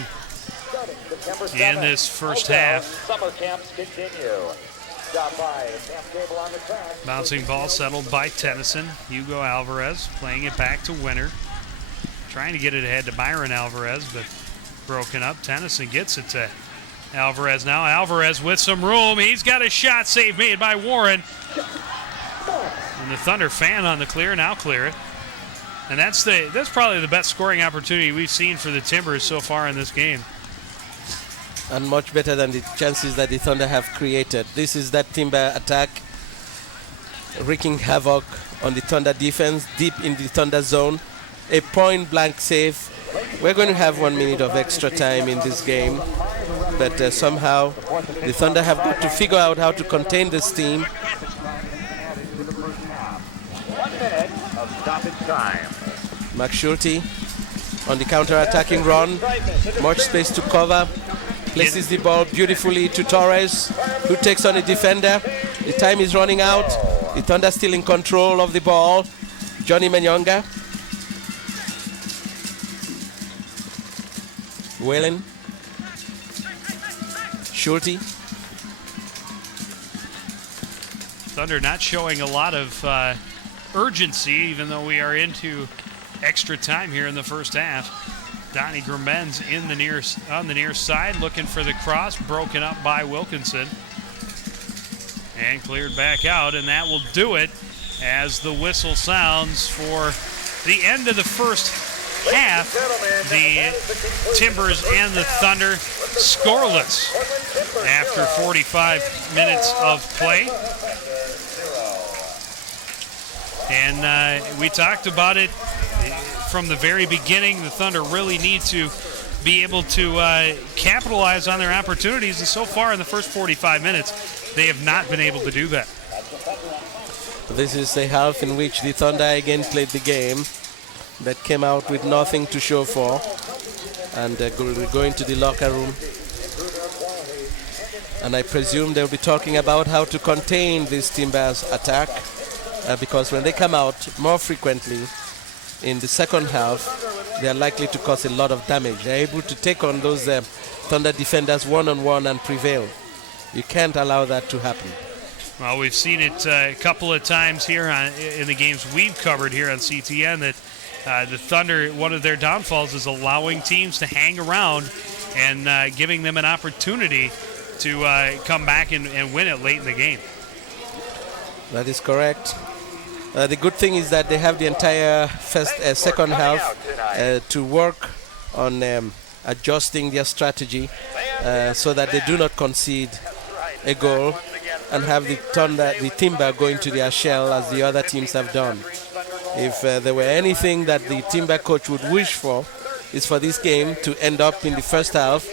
in this first half. Summer camps continue. Stop by the camp table on the track. Bouncing ball settled by Tennyson. Hugo Alvarez playing it back to Winter. Trying to get it ahead to Byron Alvarez, but broken up. Tennyson gets it to Alvarez now. Alvarez with some room. He's got a shot save made by Warren. And the Thunder fan on the clear, now clear it. And that's probably the best scoring opportunity we've seen for the Timbers so far in this game. And much better than the chances that the Thunder have created. This is that Timber attack wreaking havoc on the Thunder defense, deep in the Thunder zone. A point-blank save. We're going to have 1 minute of extra time in this game, but somehow the Thunder have got to figure out how to contain this team. 1 minute of stoppage time. McShulty on the counter-attacking run. Much space to cover. Places the ball beautifully to Torres, who takes on a defender. The time is running out. The Thunder still in control of the ball. Johnny Menyonga. Whalen. Schulte. Thunder not showing a lot of urgency, even though we are into extra time here in the first half. Donnie Grimenz on the near side, looking for the cross, broken up by Wilkinson. And cleared back out, and that will do it as the whistle sounds for the end of the first half. The Timbers and the Thunder scoreless after 45 minutes of play. And we talked about it from the very beginning. The Thunder really need to be able to capitalize on their opportunities, and so far in the first 45 minutes, they have not been able to do that. This is a half in which the Thunder again played the game, but came out with nothing to show for, and going to the locker room. And I presume they'll be talking about how to contain this Timbers attack, because when they come out more frequently in the second half, they are likely to cause a lot of damage. They're able to take on those Thunder defenders one-on-one and prevail. You can't allow that to happen. Well, we've seen it a couple of times here in the games we've covered here on CTN that the Thunder, one of their downfalls is allowing teams to hang around and giving them an opportunity to come back and win it late in the game. That is correct. The good thing is that they have the entire second half to work on adjusting their strategy so that they do not concede a goal and have the Timber go into their shell as the other teams have done. If there were anything that the Timber coach would wish for, is for this game to end up in the first half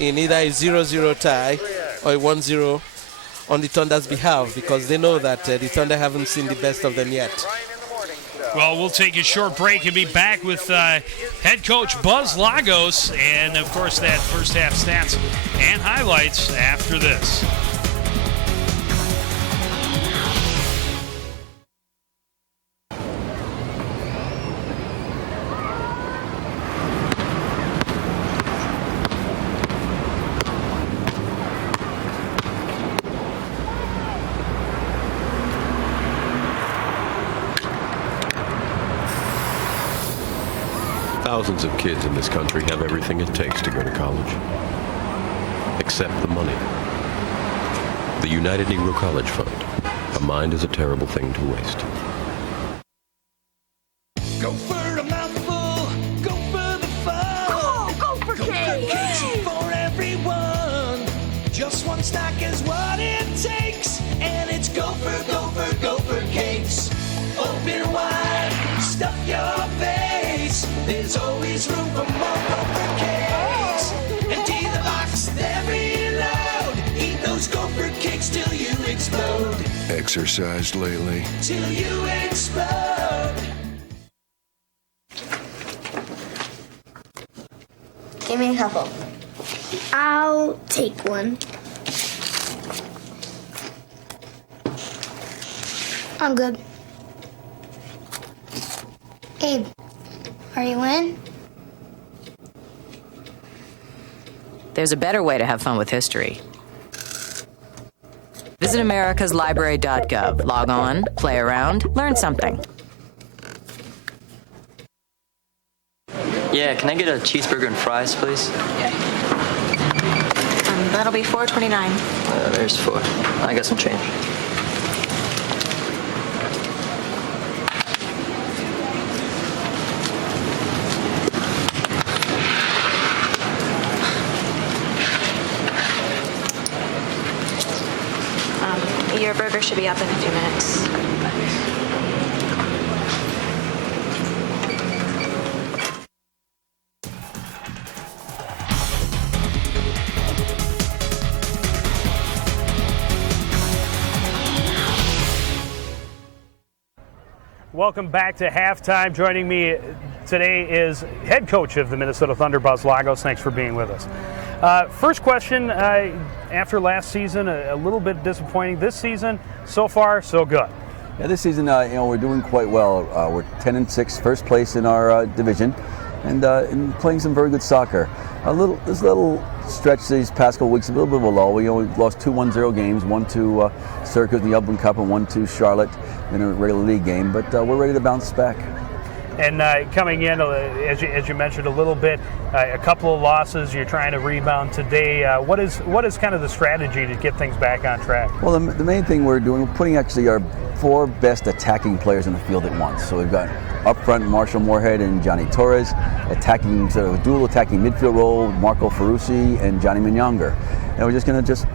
in either a 0-0 tie or a 1-0 on the Thunder's behalf, because they know that the Thunder haven't seen the best of them yet. Well, we'll take a short break and be back with head coach Buzz Lagos, and of course that first half stats and highlights after this. Thousands of kids in this country have everything it takes to go to college, except the money. The United Negro College Fund. A mind is a terrible thing to waste. Go cakes. There's always room for more gopher cakes. Empty the box, they're reload. Eat those gopher cakes till you explode. Exercised lately? Till you explode. Give me a couple. I'll take one. I'm good. Abe, are you in? There's a better way to have fun with history. Visit americaslibrary.gov. Log on, play around, learn something. Yeah, can I get a cheeseburger and fries, please? That'll be $4.29. There's 4. I got some change. Your burger should be up in a few minutes. Welcome back to halftime. Joining me today is head coach of the Minnesota Thunder, Buzz Lagos. Thanks for being with us. First question, after last season, a little bit disappointing. This season, so far, so good. Yeah, this season, we're doing quite well. We're 10-6, first place in our division, and playing some very good soccer. This little stretch these past couple weeks, a little bit of a lull. We lost 2 1-0 games, one to Syracuse in the Upland Cup and one to Charlotte in a regular league game, but we're ready to bounce back. And coming in, as you mentioned a little bit, a couple of losses, you're trying to rebound today. What is kind of the strategy to get things back on track? Well, the main thing we're doing, we're putting actually our 4 best attacking players in the field at once. So we've got up front Marshall Moorhead and Johnny Torres, attacking sort of a dual attacking midfield role, Marco Ferrucci and Johnny Minyonger. And we're just going to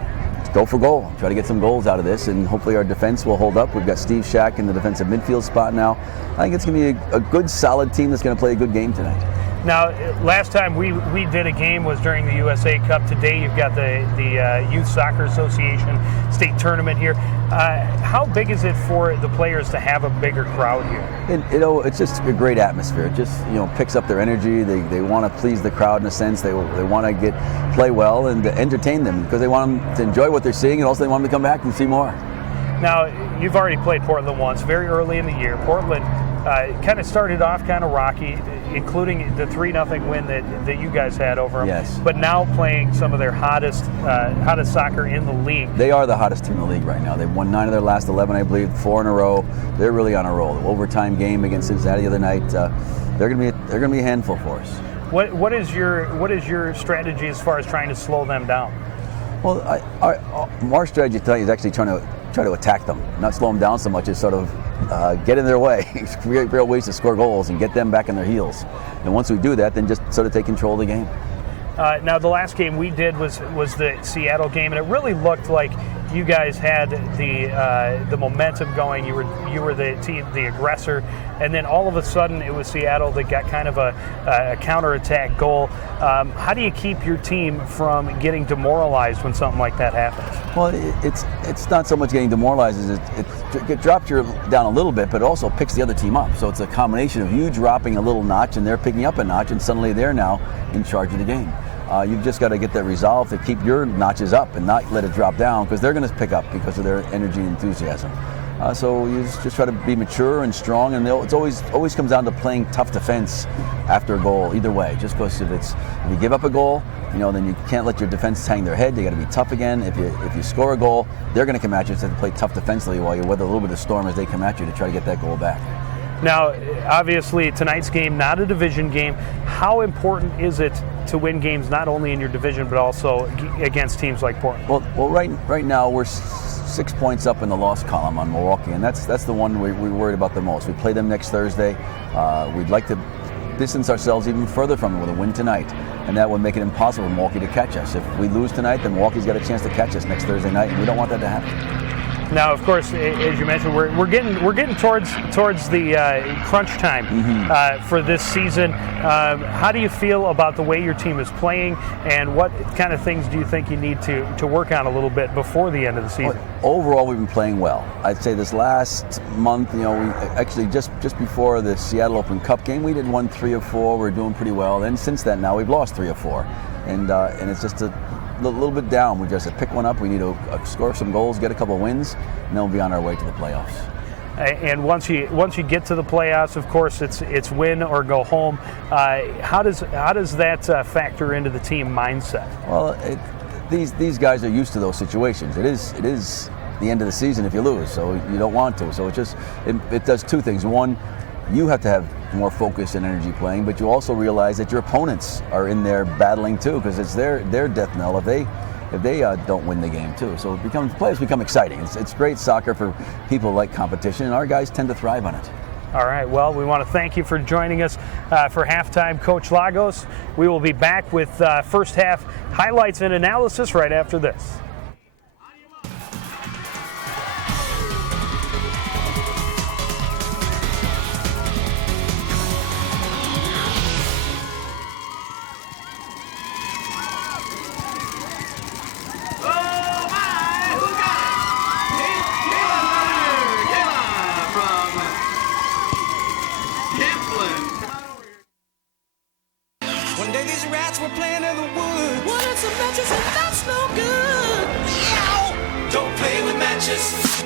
go for goal, try to get some goals out of this, and hopefully our defense will hold up. We've got Steve Shack in the defensive midfield spot now. I think it's going to be a good, solid team that's going to play a good game tonight. Now, last time we did a game was during the USA Cup. Today you've got the Youth Soccer Association state tournament here. How big is it for the players to have a bigger crowd here? It's just a great atmosphere. It just picks up their energy. They want to please the crowd in a sense. They want to play well and entertain them because they want them to enjoy what they're seeing, and also they want them to come back and see more. Now, you've already played Portland once, very early in the year. Portland kind of started off kind of rocky, including the 3-0 win that you guys had over them. Yes. But now playing some of their hottest soccer in the league. They are the hottest team in the league right now. They've won 9 of their last 11, I believe, 4 in a row. They're really on a roll. The overtime game against Cincinnati the other night, they're going to be a handful for us. What is your strategy as far as trying to slow them down? Well, our strategy tonight is actually try to attack them, not slow them down so much as sort of get in their way, create real ways to score goals and get them back on their heels. And once we do that, then just sort of take control of the game. Now, the last game we did was the Seattle game, and it really looked like you guys had the momentum going. You were the team, the aggressor, and then all of a sudden it was Seattle that got kind of a counterattack goal. How do you keep your team from getting demoralized when something like that happens? Well, it's not so much getting demoralized as it drops you down a little bit, but it also picks the other team up. So it's a combination of you dropping a little notch and they're picking up a notch, and suddenly they're now in charge of the game. You've just got to get that resolve to keep your notches up and not let it drop down, because they're going to pick up because of their energy and enthusiasm. So you just try to be mature and strong, and it always comes down to playing tough defense after a goal, either way. Just because if you give up a goal, then you can't let your defense hang their head. You got to be tough again. If you score a goal, they're going to come at you. So you have to play tough defensively while you weather a little bit of storm as they come at you to try to get that goal back. Now, obviously, tonight's game, not a division game. How important is it to win games not only in your division but also against teams like Portland? Well, right now we're 6 points up in the loss column on Milwaukee, and that's the one we're worried about the most. We play them next Thursday. We'd like to distance ourselves even further from them with a win tonight, and that would make it impossible for Milwaukee to catch us. If we lose tonight, then Milwaukee's got a chance to catch us next Thursday night, and we don't want that to happen. Now, of course, as you mentioned, we're getting towards the crunch time for this season. How do you feel about the way your team is playing, and what kind of things do you think you need to work on a little bit before the end of the season? Well, overall, we've been playing well. I'd say this last month, we actually just before the Seattle Open Cup game, we did won 3 of 4. We're doing pretty well. And since then, now we've lost 3 of 4, and it's just a little bit down. We just pick one up. We need to score some goals, get a couple of wins, and then we'll be on our way to the playoffs. And once you get to the playoffs, of course, it's win or go home. How does that factor into the team mindset? Well, these guys are used to those situations. It is the end of the season if you lose, so you don't want to. So it does two things. One, you have to have more focus and energy playing, but you also realize that your opponents are in there battling too, because it's their death knell if they don't win the game too. So players become exciting. It's great soccer for people who like competition, and our guys tend to thrive on it. All right, well, we want to thank you for joining us for halftime, Coach Lagos. We will be back with first half highlights and analysis right after this.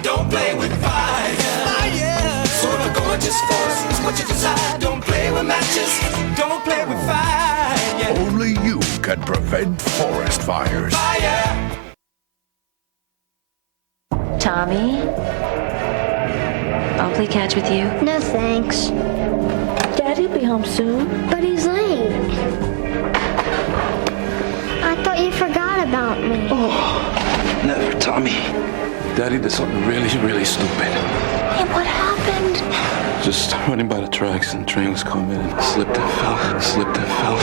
Don't play with fire. Sort of gorgeous force is what you desire. Don't play with matches. Don't play with fire. Only you can prevent forest fires. Fire. Tommy, I'll play catch with you. No thanks. Daddy'll be home soon. But he's late. I thought you forgot about me. Oh, never, Tommy. Daddy did something really, really stupid. Hey, what happened? Just running by the tracks and the train was coming and slipped and fell, slipped and fell.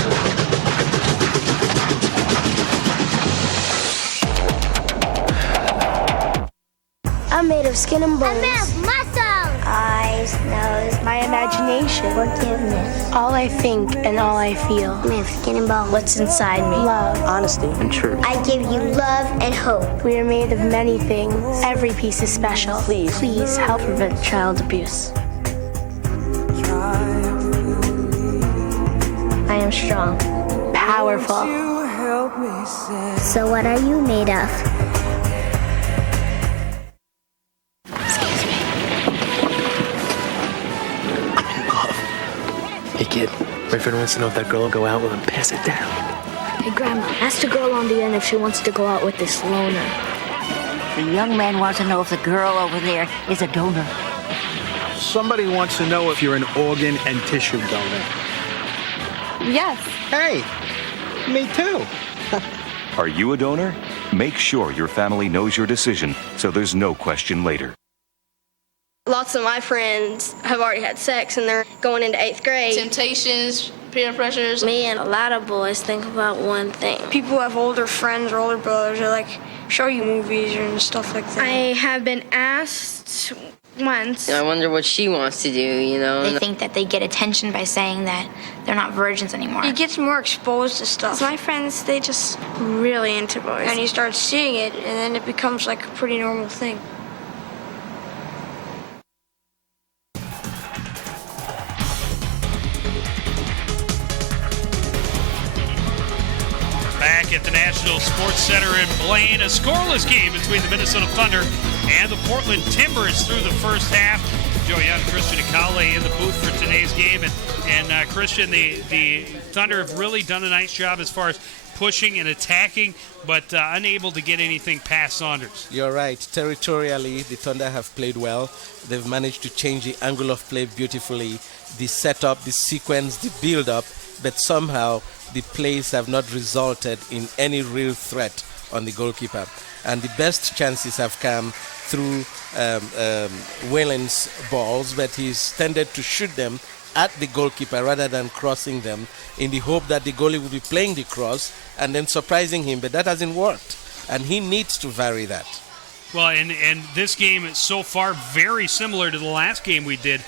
I'm made of skin and bones. I'm made of muscle. Eyes, nose, my imagination, forgiveness. All I think and all I feel. I'm made of skin and bones. What's inside me? Love, honesty, and truth. I give you love and hope. We are made of many things. Every piece is special. Please help prevent child abuse. I am strong, powerful. So what are you made of? Hey, kid. My friend wants to know if that girl will go out with him. Pass it down. Hey, Grandma, ask the girl on the end if she wants to go out with this loner. The young man wants to know if the girl over there is a donor. Somebody wants to know if you're an organ and tissue donor. Yes. Hey, me too. Are you a donor? Make sure your family knows your decision so there's no question later. Lots of my friends have already had sex and they're going into 8th grade. Temptations, peer pressures. Me and a lot of boys think about one thing. People who have older friends or older brothers are like, show you movies and stuff like that. I have been asked once. I wonder what she wants to do, They think that they get attention by saying that they're not virgins anymore. He gets more exposed to stuff. My friends, they just really into boys. And you start seeing it, and then it becomes like a pretty normal thing. Back at the National Sports Center in Blaine, a scoreless game between the Minnesota Thunder and the Portland Timbers through the first half. Joey Young, Christian Akale in the booth for today's game. And Christian, the Thunder have really done a nice job as far as pushing and attacking, but unable to get anything past Saunders. You're right. Territorially, the Thunder have played well. They've managed to change the angle of play beautifully, the setup, the sequence, the build-up, but somehow the plays have not resulted in any real threat on the goalkeeper. And the best chances have come through Whalen's balls, but he's tended to shoot them at the goalkeeper rather than crossing them in the hope that the goalie will be playing the cross and then surprising him, but that hasn't worked. And he needs to vary that. Well, and this game is so far very similar to the last game we did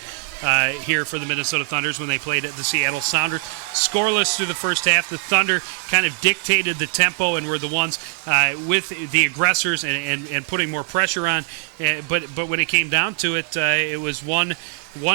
here for the Minnesota Thunders when they played at the Seattle Sounders. Scoreless through the first half. The Thunder kind of dictated the tempo and were the ones with the aggressors and putting more pressure on. But when it came down to it, it was one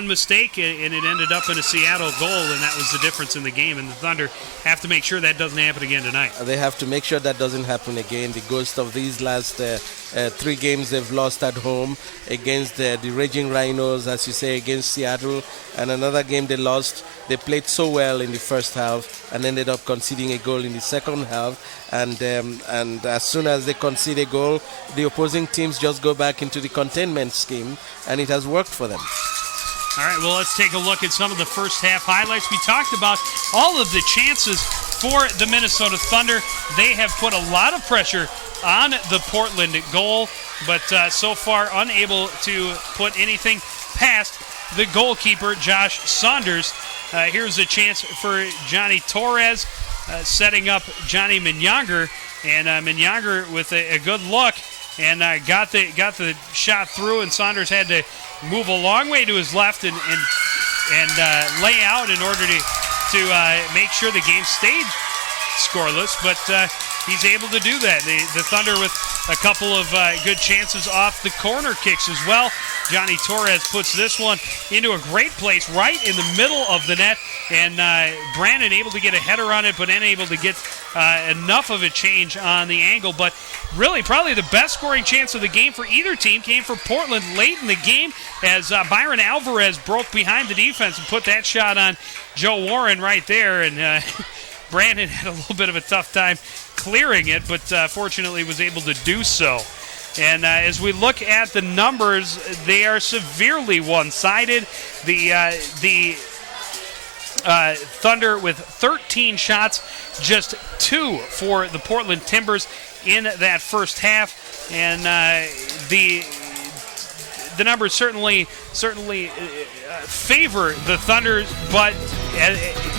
mistake, and it ended up in a Seattle goal, and that was the difference in the game. And the Thunder have to make sure that doesn't happen again tonight. They have to make sure that doesn't happen again. The ghost of these last 3 games they've lost at home against the Raging Rhinos, as you say, against Seattle, and another game they lost. They played so well in the first half and ended up conceding a goal in the second half. And as soon as they concede a goal, the opposing teams just go back into the containment scheme, and it has worked for them. All right, well, let's take a look at some of the first half highlights. We talked about all of the chances for the Minnesota Thunder. They have put a lot of pressure on the Portland goal, but so far unable to put anything past the goalkeeper, Josh Saunders. Here's a chance for Johnny Torres setting up Johnny Minyanger, and Minyanger with a good look and got the shot through, and Saunders had to move a long way to his left and lay out in order to make sure the game stayed scoreless, but he's able to do that. The Thunder with a couple of good chances off the corner kicks as well. Johnny Torres puts this one into a great place right in the middle of the net, and Brandon able to get a header on it, but unable to get enough of a change on the angle. But really, probably the best scoring chance of the game for either team came for Portland late in the game as Byron Alvarez broke behind the defense and put that shot on Joe Warren right there, and Brandon had a little bit of a tough time clearing it, but fortunately was able to do so. And as we look at the numbers, they are severely one-sided. The Thunder with 13 shots, just 2 for the Portland Timbers in that first half, and the numbers certainly favor the Thunder, but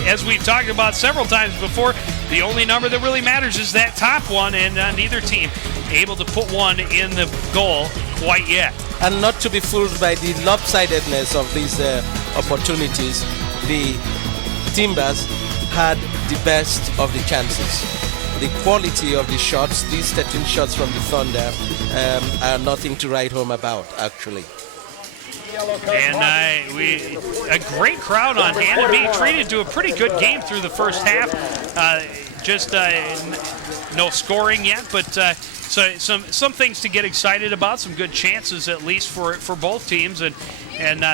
as we've talked about several times before, the only number that really matters is that top one, and neither team able to put one in the goal quite yet. And not to be fooled by the lopsidedness of these opportunities, the Timbers had the best of the chances. The quality of the shots, these 13 shots from the Thunder, are nothing to write home about, actually. And a great crowd on hand and being treated to a pretty good game through the first half. Just no scoring yet, but so some things to get excited about, some good chances at least for both teams, and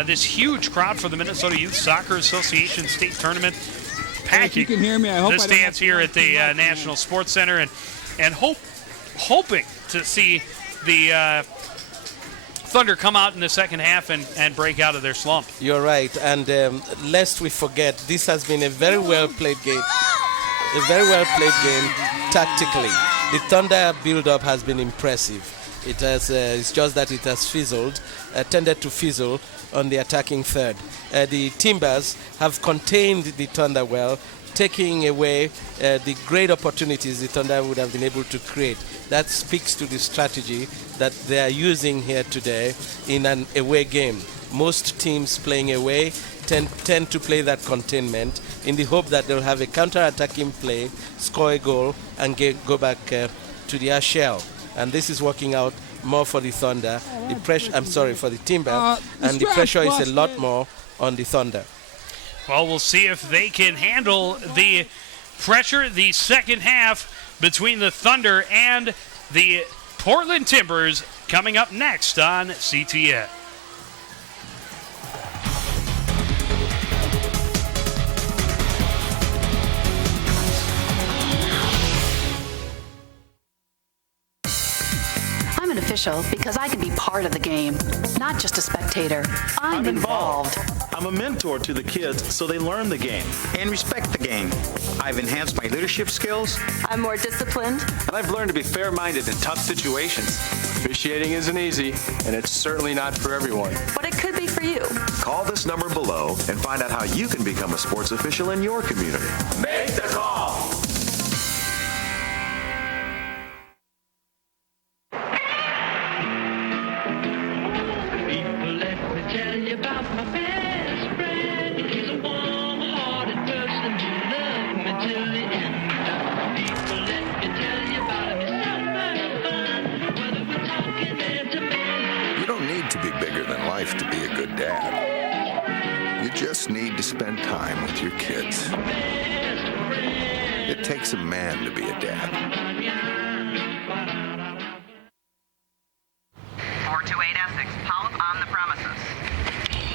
this huge crowd for the Minnesota Youth Soccer Association State Tournament. Packing you can hear me. I hope the stands here at the National Sports Center, and hoping to see the Thunder come out in the second half and break out of their slump. You're right, and lest we forget, this has been a very well played game. A very well played game tactically. The Thunder build-up has been impressive. It has, it's just that it has tended to fizzle on the attacking third. The Timbers have contained the Thunder well, taking away the great opportunities the Thunder would have been able to create. That speaks to the strategy that they are using here today in an away game. Most teams playing away tend to play that containment in the hope that they'll have a counter-attacking play, score a goal, and go back to their shell. And this is working out more for the Thunder. For the Timbers, and the pressure is a lot more on the Thunder. Well, we'll see if they can handle the pressure the second half between the Thunder and the Portland Timbers coming up next on CTN. I'm an official because I can be part of the game, not just a spectator. I'm involved. I'm a mentor to the kids so they learn the game and respect the game. I've enhanced my leadership skills. I'm more disciplined. And I've learned to be fair-minded in tough situations. Officiating isn't easy, and it's certainly not for everyone. But it could be for you. Call this number below and find out how you can become a sports official in your community. Make the call. need to be bigger than life to be a good dad. You just need to spend time with your kids. It takes a man to be a dad. 428 Essex, polyp on the premises.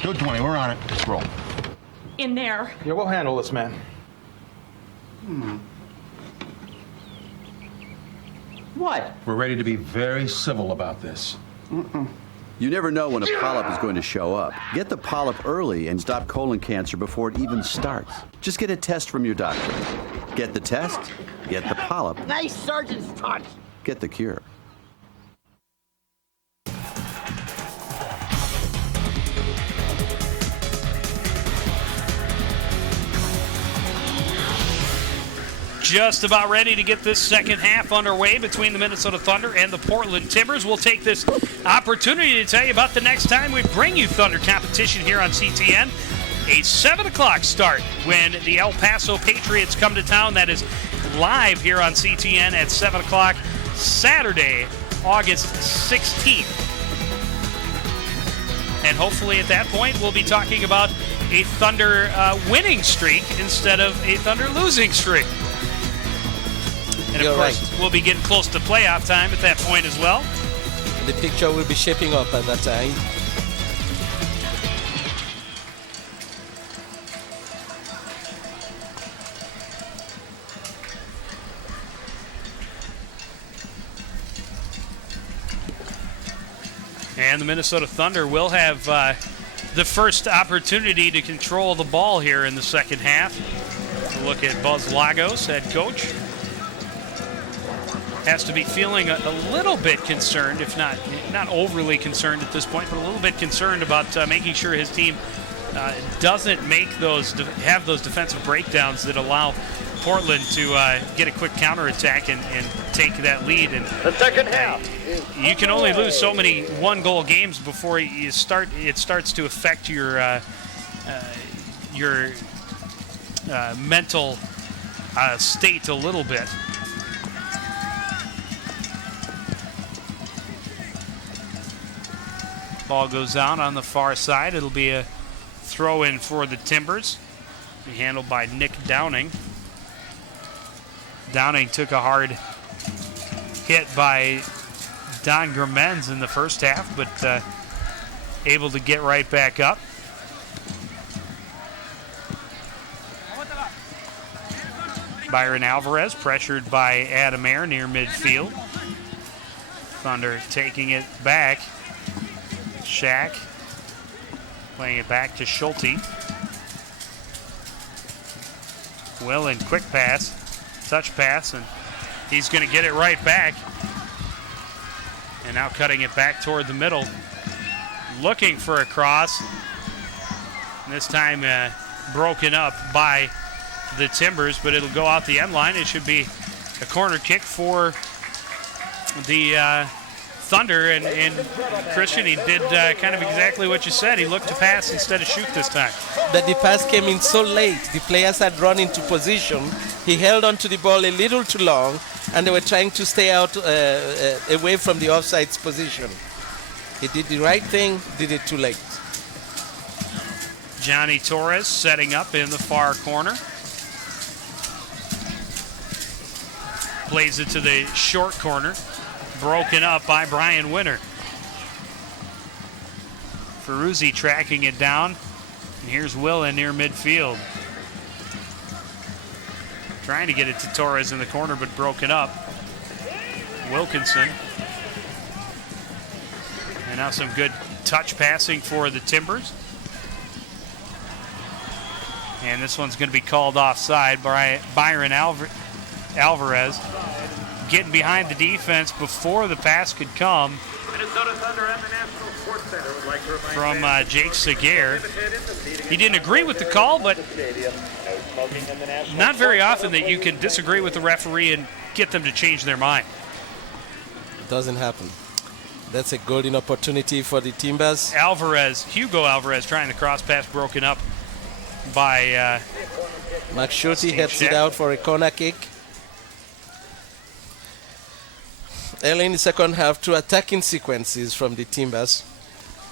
220, we're on it. Let's roll. In there. Yeah, we'll handle this, man. What? We're ready to be very civil about this. You never know when a polyp is going to show up. Get the polyp early and stop colon cancer before it even starts. Just get a test from your doctor. Get the test, get the polyp, Nice surgeon's touch. get the cure. Just about ready to get this second half underway between the Minnesota Thunder and the Portland Timbers. We'll take this opportunity to tell you about the next time we bring you Thunder competition here on CTN. A 7 o'clock start when the El Paso Patriots come to town. That is live here on CTN at 7 o'clock Saturday, August 16th. And hopefully at that point we'll be talking about a Thunder winning streak instead of a Thunder losing streak. And of course, we'll be getting close to playoff time at that point as well. The picture will be shaping up at that time. And the Minnesota Thunder will have the first opportunity to control the ball here in the second half. We'll look at Buzz Lagos, head coach. Has to be feeling a little bit concerned, if not overly concerned at this point, but a little bit concerned about making sure his team doesn't have those defensive breakdowns that allow Portland to get a quick counterattack and take that lead. And the second half. You can only lose so many one-goal games before it starts to affect your mental state a little bit. Ball goes out on the far side. It'll be a throw-in for the Timbers. Be handled by Nick Downing. Downing took a hard hit by Don Gramenz in the first half, but able to get right back up. Byron Alvarez pressured by Adam Ayer near midfield. Thunder taking it back. Shack playing it back to Schulte. Willen, quick pass, touch pass, and he's going to get it right back. And now cutting it back toward the middle, looking for a cross. And this time broken up by the Timbers, but it'll go out the end line. It should be a corner kick for the Thunder, and Christian, he did kind of exactly what you said. He looked to pass instead of shoot this time. But the pass came in so late. The players had run into position. He held on to the ball a little too long, and they were trying to stay out away from the offsides position. He did the right thing, did it too late. Johnny Torres setting up in the far corner. Plays it to the short corner. Broken up by Brian Winter. Ferruzzi tracking it down. And here's Willen near midfield. Trying to get it to Torres in the corner, but broken up. Wilkinson. And now some good touch passing for the Timbers. And this one's going to be called offside by Byron Alvarez. Getting behind the defense before the pass could come. Minnesota Thunder and the National Sports Center would like to remind from Jake Seguer. He didn't agree with the call, but not very often that you can disagree with the referee and get them to change their mind. It doesn't happen. That's a golden opportunity for the Timbers. Hugo Alvarez trying the cross pass, broken up by Max Schulte heads it out for a corner kick. Early in the second half, two attacking sequences from the Timbers.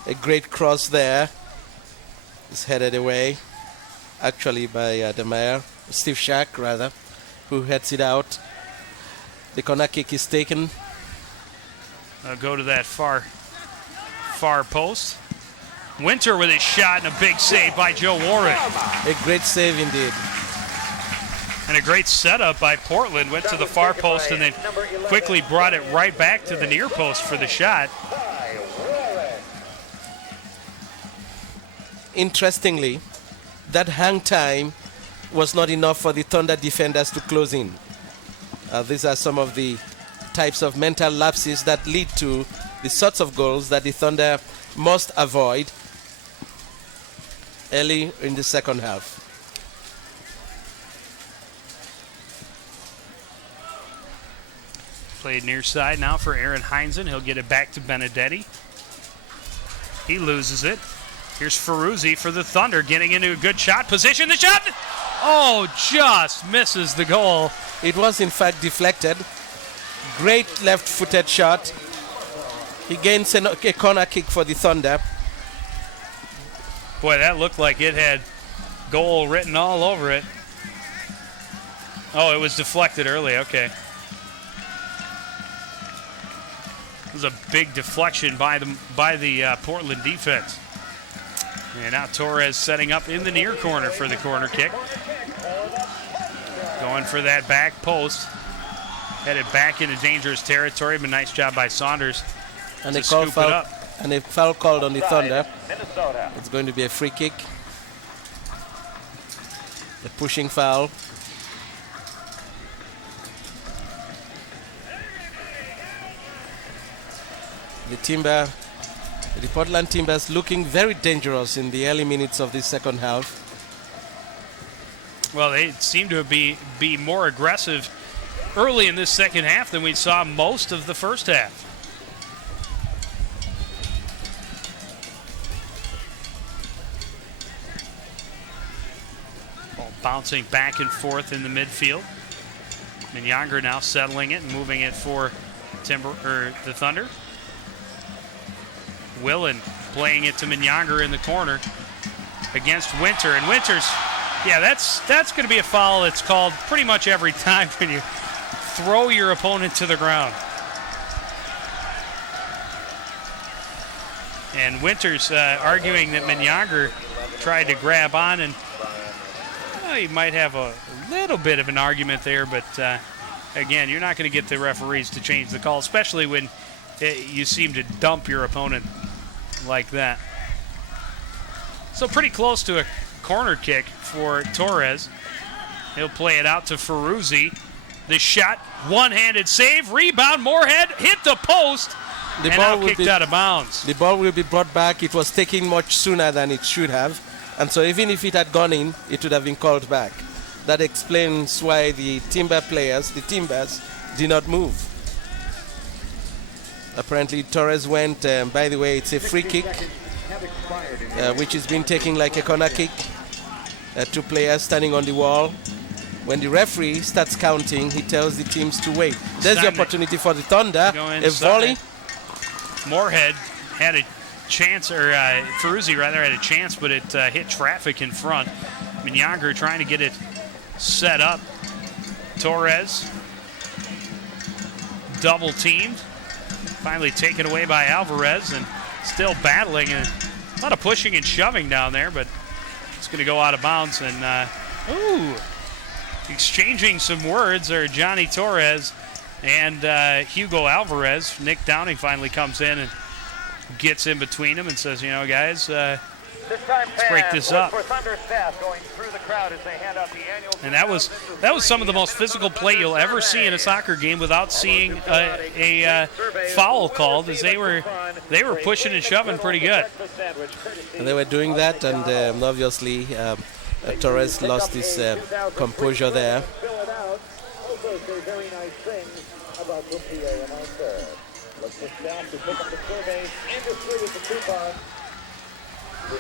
A great cross there. It's headed away, actually by the mayor, Steve Shack rather, who heads it out. The corner kick is taken. I'll go to that far post. Winter with his shot and a big save by Joe Warren. A great save indeed. And a great setup by Portland. Went to the far post and then quickly brought it right back to the near post for the shot. Interestingly, that hang time was not enough for the Thunder defenders to close in. These are some of the types of mental lapses that lead to the sorts of goals that the Thunder must avoid early in the second half. Played near side now for Aaron Heinzen. He'll get it back to Benedetti. He loses it. Here's Ferruzzi for the Thunder, getting into a good shot position. The shot, oh, just misses the goal. It was in fact deflected. Great left-footed shot. He gains a corner kick for the Thunder. Boy, that looked like it had goal written all over it. Oh, it was deflected early, okay. It was a big deflection by the Portland defense. And now Torres setting up in the near corner for the corner kick. Going for that back post. Headed back into dangerous territory, but nice job by Saunders and to scoop it up. And a foul called on the Thunder. It's going to be a free kick. A pushing foul. The Portland Timbers looking very dangerous in the early minutes of the second half. Well, they seem to be more aggressive early in this second half than we saw most of the first half. Ball bouncing back and forth in the midfield. Minyanger now settling it and moving it for the Thunder. Willen playing it to Minyanger in the corner against Winter. And Winter's, yeah, that's going to be a foul that's called pretty much every time when you throw your opponent to the ground. And Winter's arguing that Minyanger tried to grab on, and he might have a little bit of an argument there, but again, you're not going to get the referees to change the call, especially when you seem to dump your opponent like that. So pretty close to a corner kick for Torres. He'll play it out to Ferruzzi. The shot, one-handed save, rebound, Moorhead hit the post, and now kicked out of bounds. The ball will be brought back. It was taken much sooner than it should have, and so even if it had gone in, it would have been called back. That explains why the Timbers, did not move. Apparently Torres went, by the way, it's a free kick, which is being taken like a corner kick. Two players standing on the wall. When the referee starts counting, he tells the teams to wait. There's the opportunity for the Thunder. A volley. Moorhead had a chance, or Ferruzzi rather had a chance, but it hit traffic in front. Minyanger trying to get it set up. Torres double teamed. Finally taken away by Alvarez, and still battling. A lot of pushing and shoving down there, but it's going to go out of bounds. And exchanging some words are Johnny Torres and Hugo Alvarez. Nick Downing finally comes in and gets in between them and says, you know, guys, let's break this up. And that was some of the most physical play you'll ever see in a soccer game without seeing a foul called, as they were pushing and shoving pretty good. And they were doing that, and obviously Torres lost his composure there.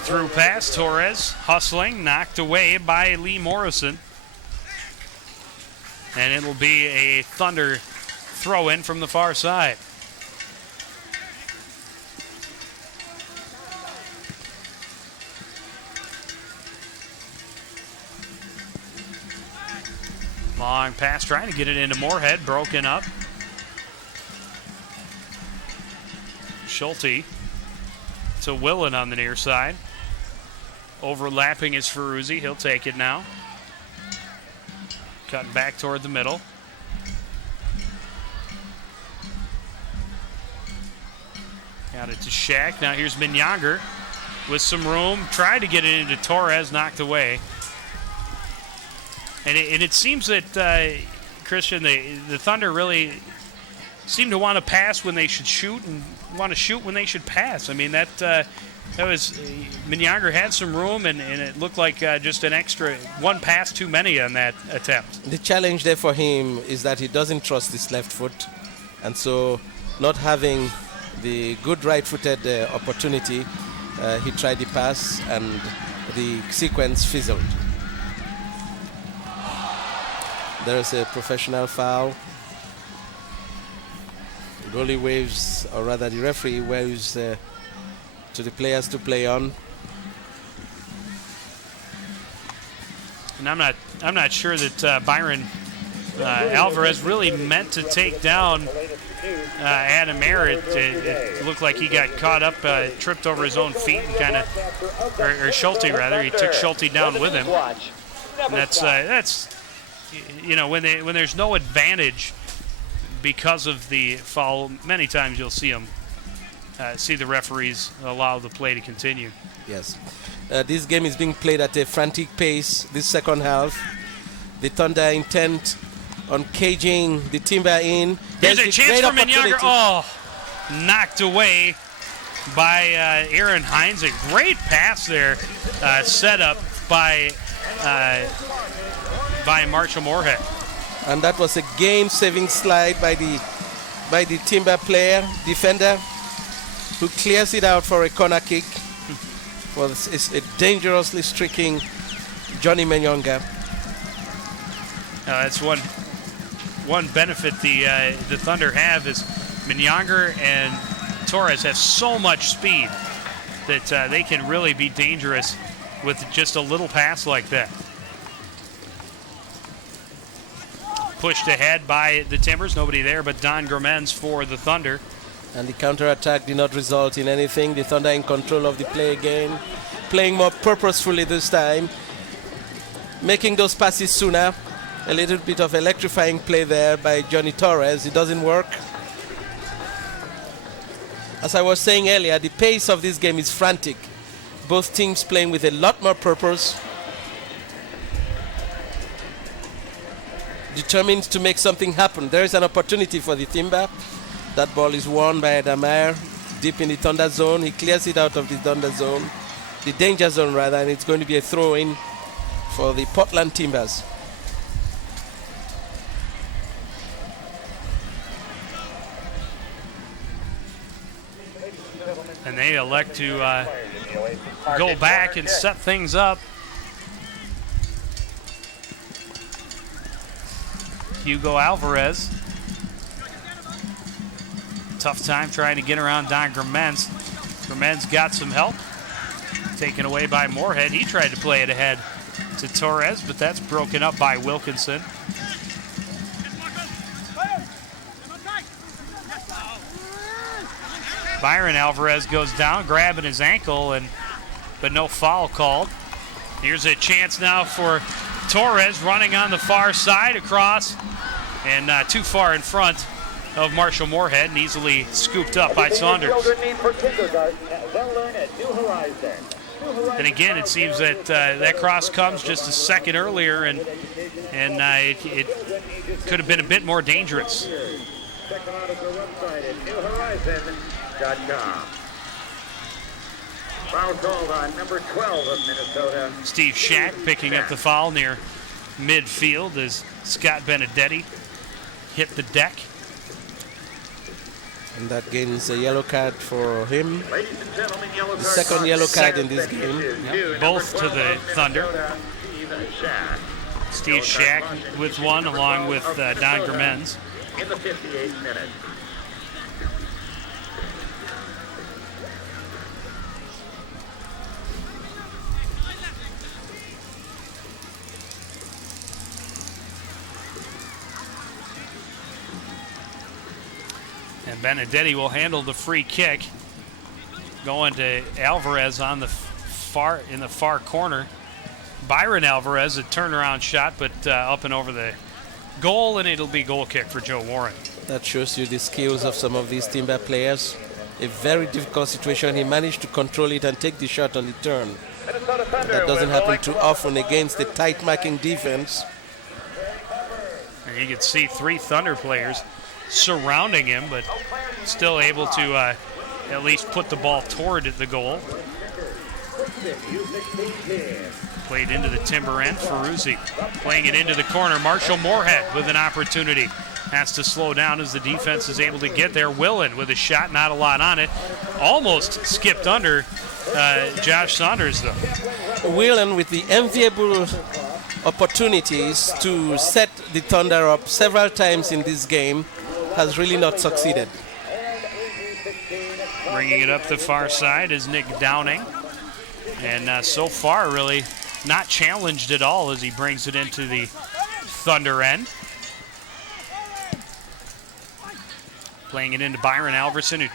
Through pass, Torres hustling, knocked away by Lee Morrison. And it'll be a Thunder throw-in from the far side. Long pass trying to get it into Moorhead, broken up. Schulte to Willen on the near side. Overlapping is Ferruzzi. He'll take it now. Cutting back toward the middle. Got it to Shaq. Now here's Minyanger with some room. Tried to get it into Torres, knocked away. And it seems that, Christian, the Thunder really seem to want to pass when they should shoot and want to shoot when they should pass. I mean, that was Minyanger had some room, and it looked like just an extra one pass too many on that attempt. The challenge there for him is that he doesn't trust his left foot, and so not having the good right-footed opportunity, he tried the pass, and the sequence fizzled. There's a professional foul. The goalie waves, or rather the referee waves to the players to play on. And I'm not sure that Byron Alvarez really meant to take down Adam Ayer. It looked like he got caught up, tripped over his own feet, and kind of, or Schulte rather, he took Schulte down with him. And that's you know, when there's no advantage because of the foul, many times you'll see them see the referees allow the play to continue. Yes. This game is being played at a frantic pace this second half. The Thunder intent on caging the Timber in. Here's a chance for Minyanger. Oh, knocked away by Aaron Hines. A great pass there, set up by Marshall Moorhead. And that was a game-saving slide by the Timber player, defender, who clears it out for a corner kick. Well, it's a dangerously streaking Johnny Minyanger. That's one benefit the Thunder have is Minyanger and Torres have so much speed that they can really be dangerous with just a little pass like that. Pushed ahead by the Timbers. Nobody there but Don Germans for the Thunder. And the counterattack did not result in anything. The Thunder in control of the play again. Playing more purposefully this time. Making those passes sooner. A little bit of electrifying play there by Johnny Torres. It doesn't work. As I was saying earlier, the pace of this game is frantic. Both teams playing with a lot more purpose. Determined to make something happen. There is an opportunity for the Timber. That ball is won by Adam Ayer deep in the Thunder zone. He clears it out of the Thunder zone, the danger zone rather, and it's going to be a throw-in for the Portland Timbers. And they elect to go back and set things up. Hugo Alvarez. Tough time trying to get around Don Germans. Germans got some help. Taken away by Moorhead. He tried to play it ahead to Torres, but that's broken up by Wilkinson. Byron Alvarez goes down, grabbing his ankle, but no foul called. Here's a chance now for Torres running on the far side across, and too far in front of Marshall Moorhead and easily scooped up by Saunders. And again, it seems that that cross comes just a second earlier, and it could have been a bit more dangerous. Check them out at their website at newhorizon.com. Foul called on number 12 of Minnesota. Steve Shack picking up the foul near midfield as Scott Benedetti hit the deck. And that gains a yellow card for him. Ladies and gentlemen, yellow the second yellow card in this game. Yep. Both to the Thunder. Steve Shack with one, along with Don Germans. In the 58th minute. And Benedetti will handle the free kick. Going to Alvarez on the in the far corner. Byron Alvarez, a turnaround shot, but up and over the goal, and it'll be goal kick for Joe Warren. That shows you the skills of some of these Timber players. A very difficult situation. He managed to control it and take the shot on the turn. That doesn't happen too often against the tight marking defense. And you can see 3 Thunder players surrounding him, but still able to at least put the ball toward the goal. Played into the Timber end. Ferruzzi playing it into the corner. Marshall Moorhead with an opportunity. Has to slow down as the defense is able to get there. Willen with a shot, not a lot on it. Almost skipped under Josh Saunders, though. Willen with the enviable opportunities to set the Thunder up several times in this game has really not succeeded. Bringing it up the far side is Nick Downing. And so far, really not challenged at all as he brings it into the Thunder end. Playing it into Byron Alverson, who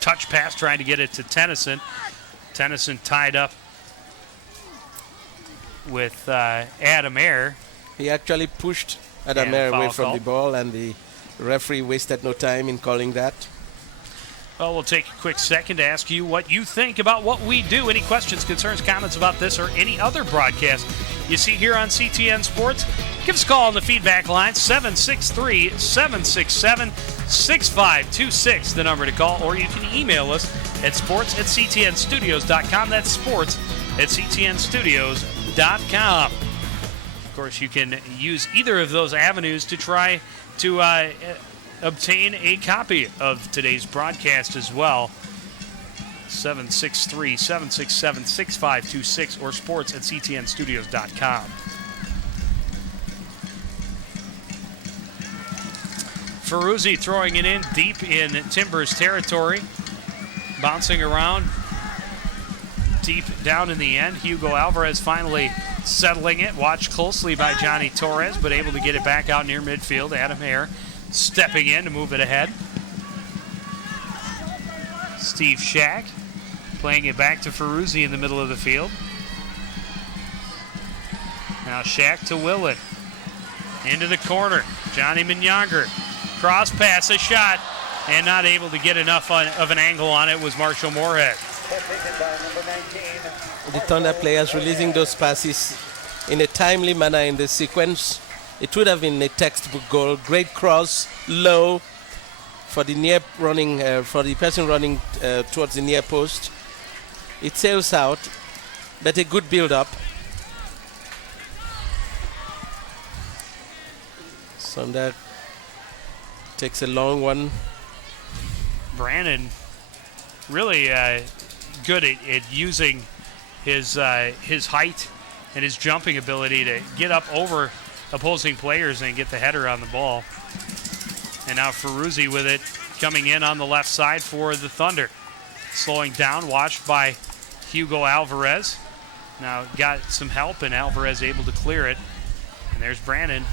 touch pass trying to get it to Tennyson. Tennyson tied up with Adam Ayer. He actually pushed Adam Ayer away from the ball, and the referee wasted no time in calling that. Well, we'll take a quick second to ask you what you think about what we do. Any questions, concerns, comments about this or any other broadcast you see here on CTN Sports? Give us a call on the feedback line, 763-767-6526, the number to call, or you can email us at sports@ctnstudios.com. That's sports@ctnstudios.com. Of course, you can use either of those avenues to try to obtain a copy of today's broadcast as well. 763-767-6526 or sports@ctnstudios.com. Ferruzzi throwing it in deep in Timbers territory. Bouncing around deep down in the end. Hugo Alvarez finally settling it. Watched closely by Johnny Torres, but able to get it back out near midfield. Adam Ayer stepping in to move it ahead. Steve Shack playing it back to Ferruzzi in the middle of the field. Now Shack to Willen. Into the corner. Johnny Minyonger. Cross pass, a shot, and not able to get enough of an angle on it was Marshall Moorhead. The Thunder players releasing those passes in a timely manner in the sequence. It would have been a textbook goal. Great cross, low for the near running, for the person running towards the near post. It sails out, but a good build-up. Thunder takes a long one. Brannon really good at using his height and his jumping ability to get up over opposing players and get the header on the ball. And now Ferruzzi with it coming in on the left side for the Thunder. Slowing down, watched by Hugo Alvarez. Now got some help, and Alvarez able to clear it. And there's Brannon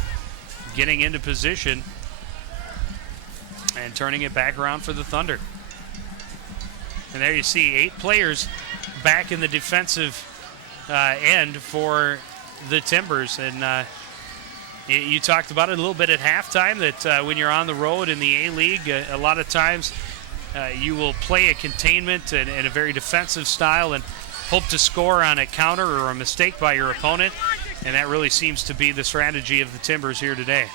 getting into position and turning it back around for the Thunder. And there you see 8 players back in the defensive end for the Timbers. And you talked about it a little bit at halftime, that when you're on the road in the A-League, a lot of times you will play a containment and a very defensive style and hope to score on a counter or a mistake by your opponent. And that really seems to be the strategy of the Timbers here today.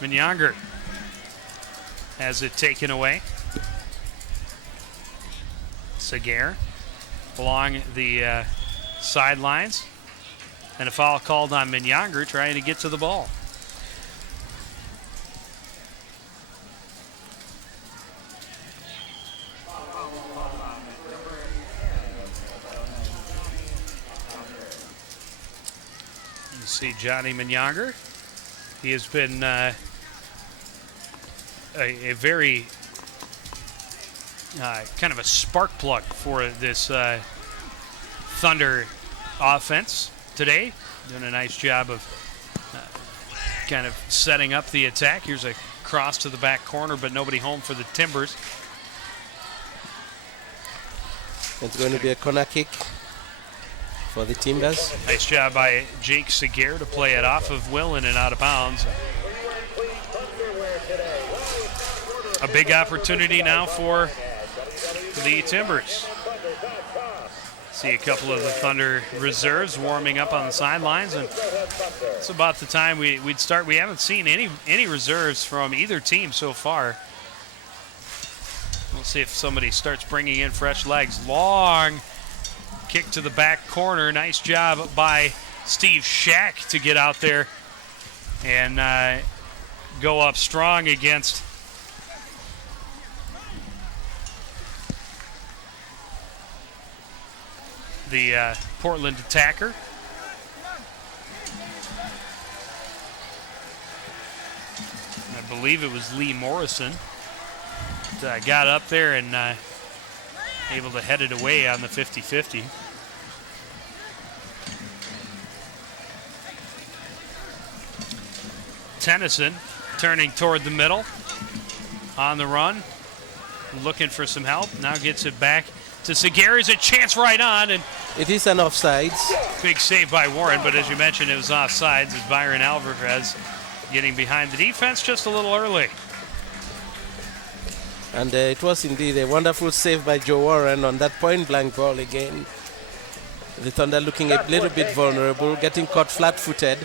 Minyonger has it taken away. Seguer along the sidelines. And a foul called on Minyonger trying to get to the ball. You see Johnny Minyonger. He has been a very kind of a spark plug for this Thunder offense today. Doing a nice job of kind of setting up the attack. Here's a cross to the back corner, but nobody home for the Timbers. It's going to be a corner kick for the Timbers. Nice job by Jake Seguer to play it off of Willen and out of bounds. A big opportunity now for the Timbers. See a couple of the Thunder reserves warming up on the sidelines, and it's about the time we'd start. We haven't seen any reserves from either team so far. We'll see if somebody starts bringing in fresh legs. Long kick to the back corner. Nice job by Steve Shack to get out there and go up strong against the Portland attacker. I believe it was Lee Morrison that got up there and able to head it away on the 50-50. Tennyson turning toward the middle, on the run, looking for some help. Now gets it back to Seguer. Is a chance right on, and it is an offsides. Big save by Warren, but as you mentioned, it was offsides as Byron Alvarez getting behind the defense just a little early. And it was indeed a wonderful save by Joe Warren on that point-blank ball again. The Thunder looking a little bit vulnerable, getting caught flat-footed.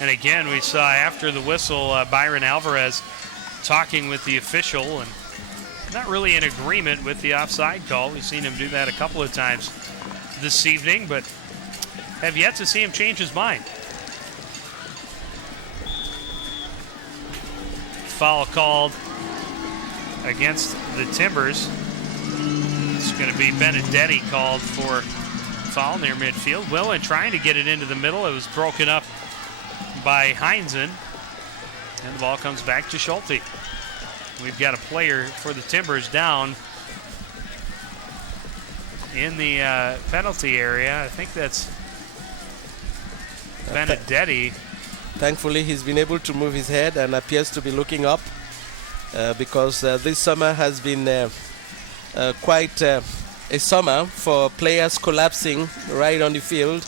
And again, we saw after the whistle, Byron Alvarez talking with the official and not really in agreement with the offside call. We've seen him do that a couple of times this evening, but have yet to see him change his mind. Foul called against the Timbers. It's going to be Benedetti called for foul near midfield. Willen trying to get it into the middle. It was broken up by Heinzen. And the ball comes back to Schulte. We've got a player for the Timbers down in the penalty area. I think that's Benedetti. Thankfully, he's been able to move his head and appears to be looking up because this summer has been quite a summer for players collapsing right on the field.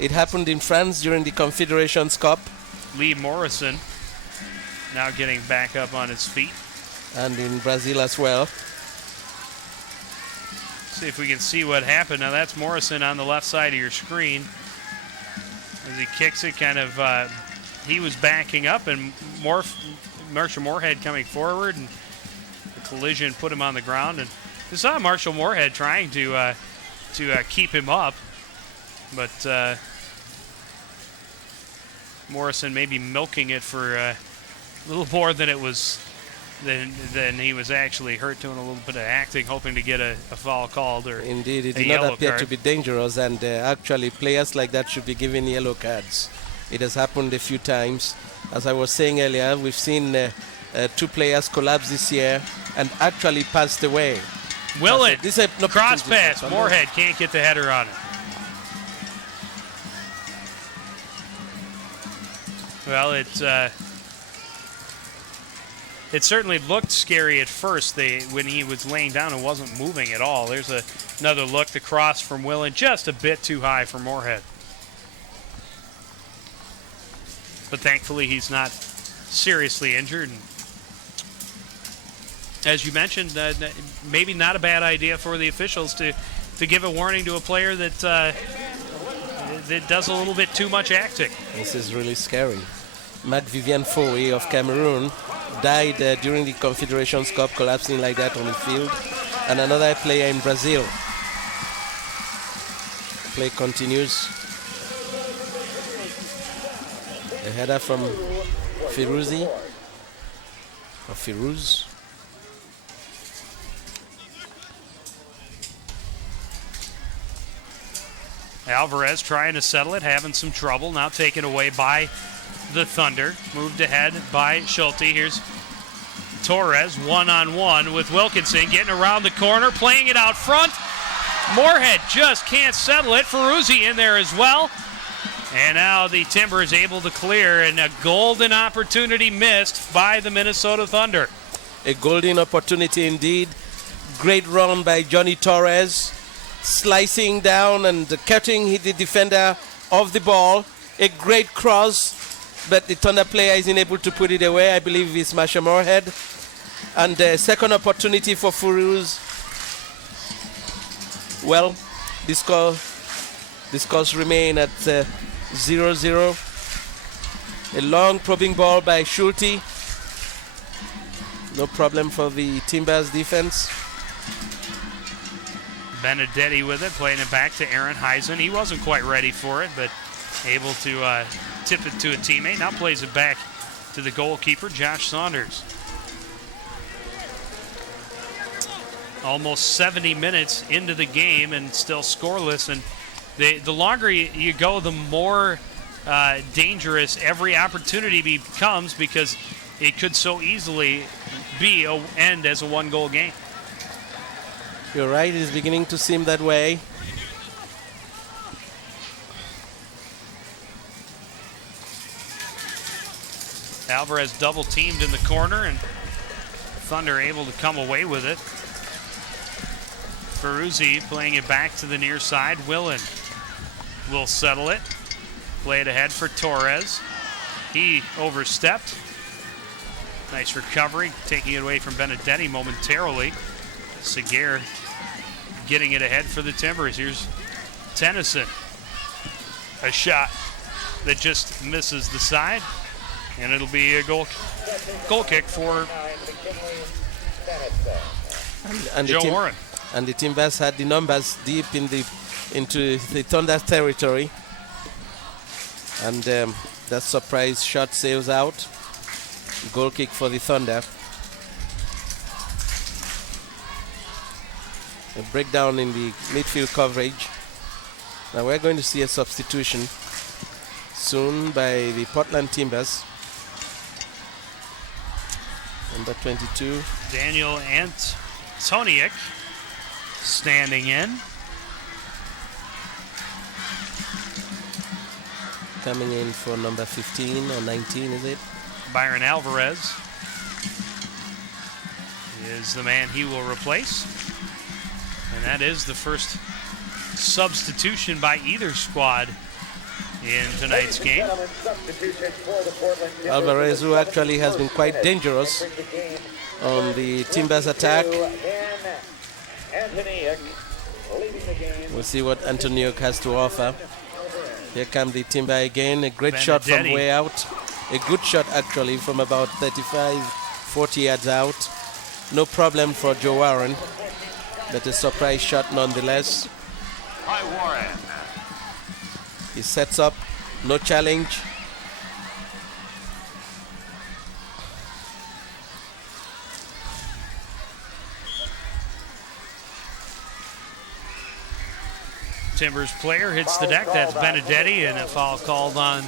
It happened in France during the Confederations Cup. Lee Morrison now getting back up on his feet. And in Brazil as well. See if we can see what happened. Now that's Morrison on the left side of your screen. As he kicks it, kind of, he was backing up, and Marshall Moorhead coming forward, and the collision put him on the ground. And we saw Marshall Moorhead trying to keep him up, but Morrison maybe milking it for a little more than it was. Then he was actually hurt, doing a little bit of acting, hoping to get a foul called or indeed, it a did yellow not appear card. to be dangerous, and actually players like that should be given yellow cards. It has happened a few times. As I was saying earlier, we've seen two players collapse this year and actually passed away. Willen, cross pass, Moorhead can't get the header on it. Well, it certainly looked scary at first when he was laying down and wasn't moving at all. There's another look. The cross from Willen, just a bit too high for Moorhead. But thankfully, he's not seriously injured. And as you mentioned, maybe not a bad idea for the officials to give a warning to a player that does a little bit too much acting. This is really scary. Mac-Vivian Foe of Cameroon died during the Confederations Cup, collapsing like that on the field. And another player in Brazil. Play continues. A header from Firuzi. Or Firuz. Alvarez trying to settle it, having some trouble. Now taken away by the Thunder. Moved ahead by Schulte. Here's Torres one-on-one with Wilkinson, getting around the corner, playing it out front. Moorhead just can't settle it. Ferruzzi in there as well. And now the Timbers able to clear, and a golden opportunity missed by the Minnesota Thunder. A golden opportunity indeed. Great run by Johnny Torres, slicing down and cutting the defender off the ball. A great cross, but the Thunder player isn't able to put it away. I believe it's Masha Moorhead. And the second opportunity for Furuz. Well, the scores remain at 0-0. A long probing ball by Schulte. No problem for the Timbers defense. Benedetti with it, playing it back to Aaron Heisen. He wasn't quite ready for it, but able to tip it to a teammate. Now plays it back to the goalkeeper, Josh Saunders. Almost 70 minutes into the game and still scoreless. And the longer you go, the more dangerous every opportunity becomes, because it could so easily end as a one-goal game. You're right, it's beginning to seem that way. Alvarez double-teamed in the corner, and Thunder able to come away with it. Ferruzzi playing it back to the near side. Willen will settle it. Play it ahead for Torres. He overstepped. Nice recovery, taking it away from Benedetti momentarily. Seguer getting it ahead for the Timbers. Here's Tennyson. A shot that just misses the side, and it'll be a goal kick for and Joe Warren. And the Timbers had the numbers deep into the Thunder territory. And that surprise shot sails out. Goal kick for the Thunder. A breakdown in the midfield coverage. Now we're going to see a substitution soon by the Portland Timbers. Number 22. Daniel Antoniuk standing in. Coming in for number 15 or 19, is it? Byron Alvarez is the man he will replace. And that is the first substitution by either squad in tonight's game. Alvarez, who actually has been quite dangerous on the Timbers attack. We'll see what Antoniuk has to offer. Here come the Timber again. A great shot from way out. A good shot actually from about 35, 40 yards out. No problem for Joe Warren, but a surprise shot nonetheless. By Warren. He sets up, no challenge. Timbers player hits the deck. That's Benedetti, and a foul called on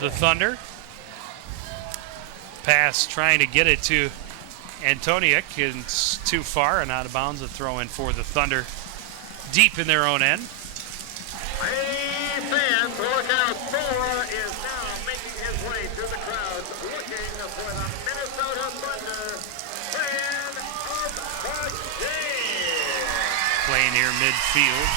the Thunder. Pass trying to get it to Antoniuk, and it's too far and out of bounds. A throw in for the Thunder deep in their own end. Hey, fans, look out. Thor is now making his way through the crowd, looking for the Minnesota Thunder fan of the game. Play near midfield.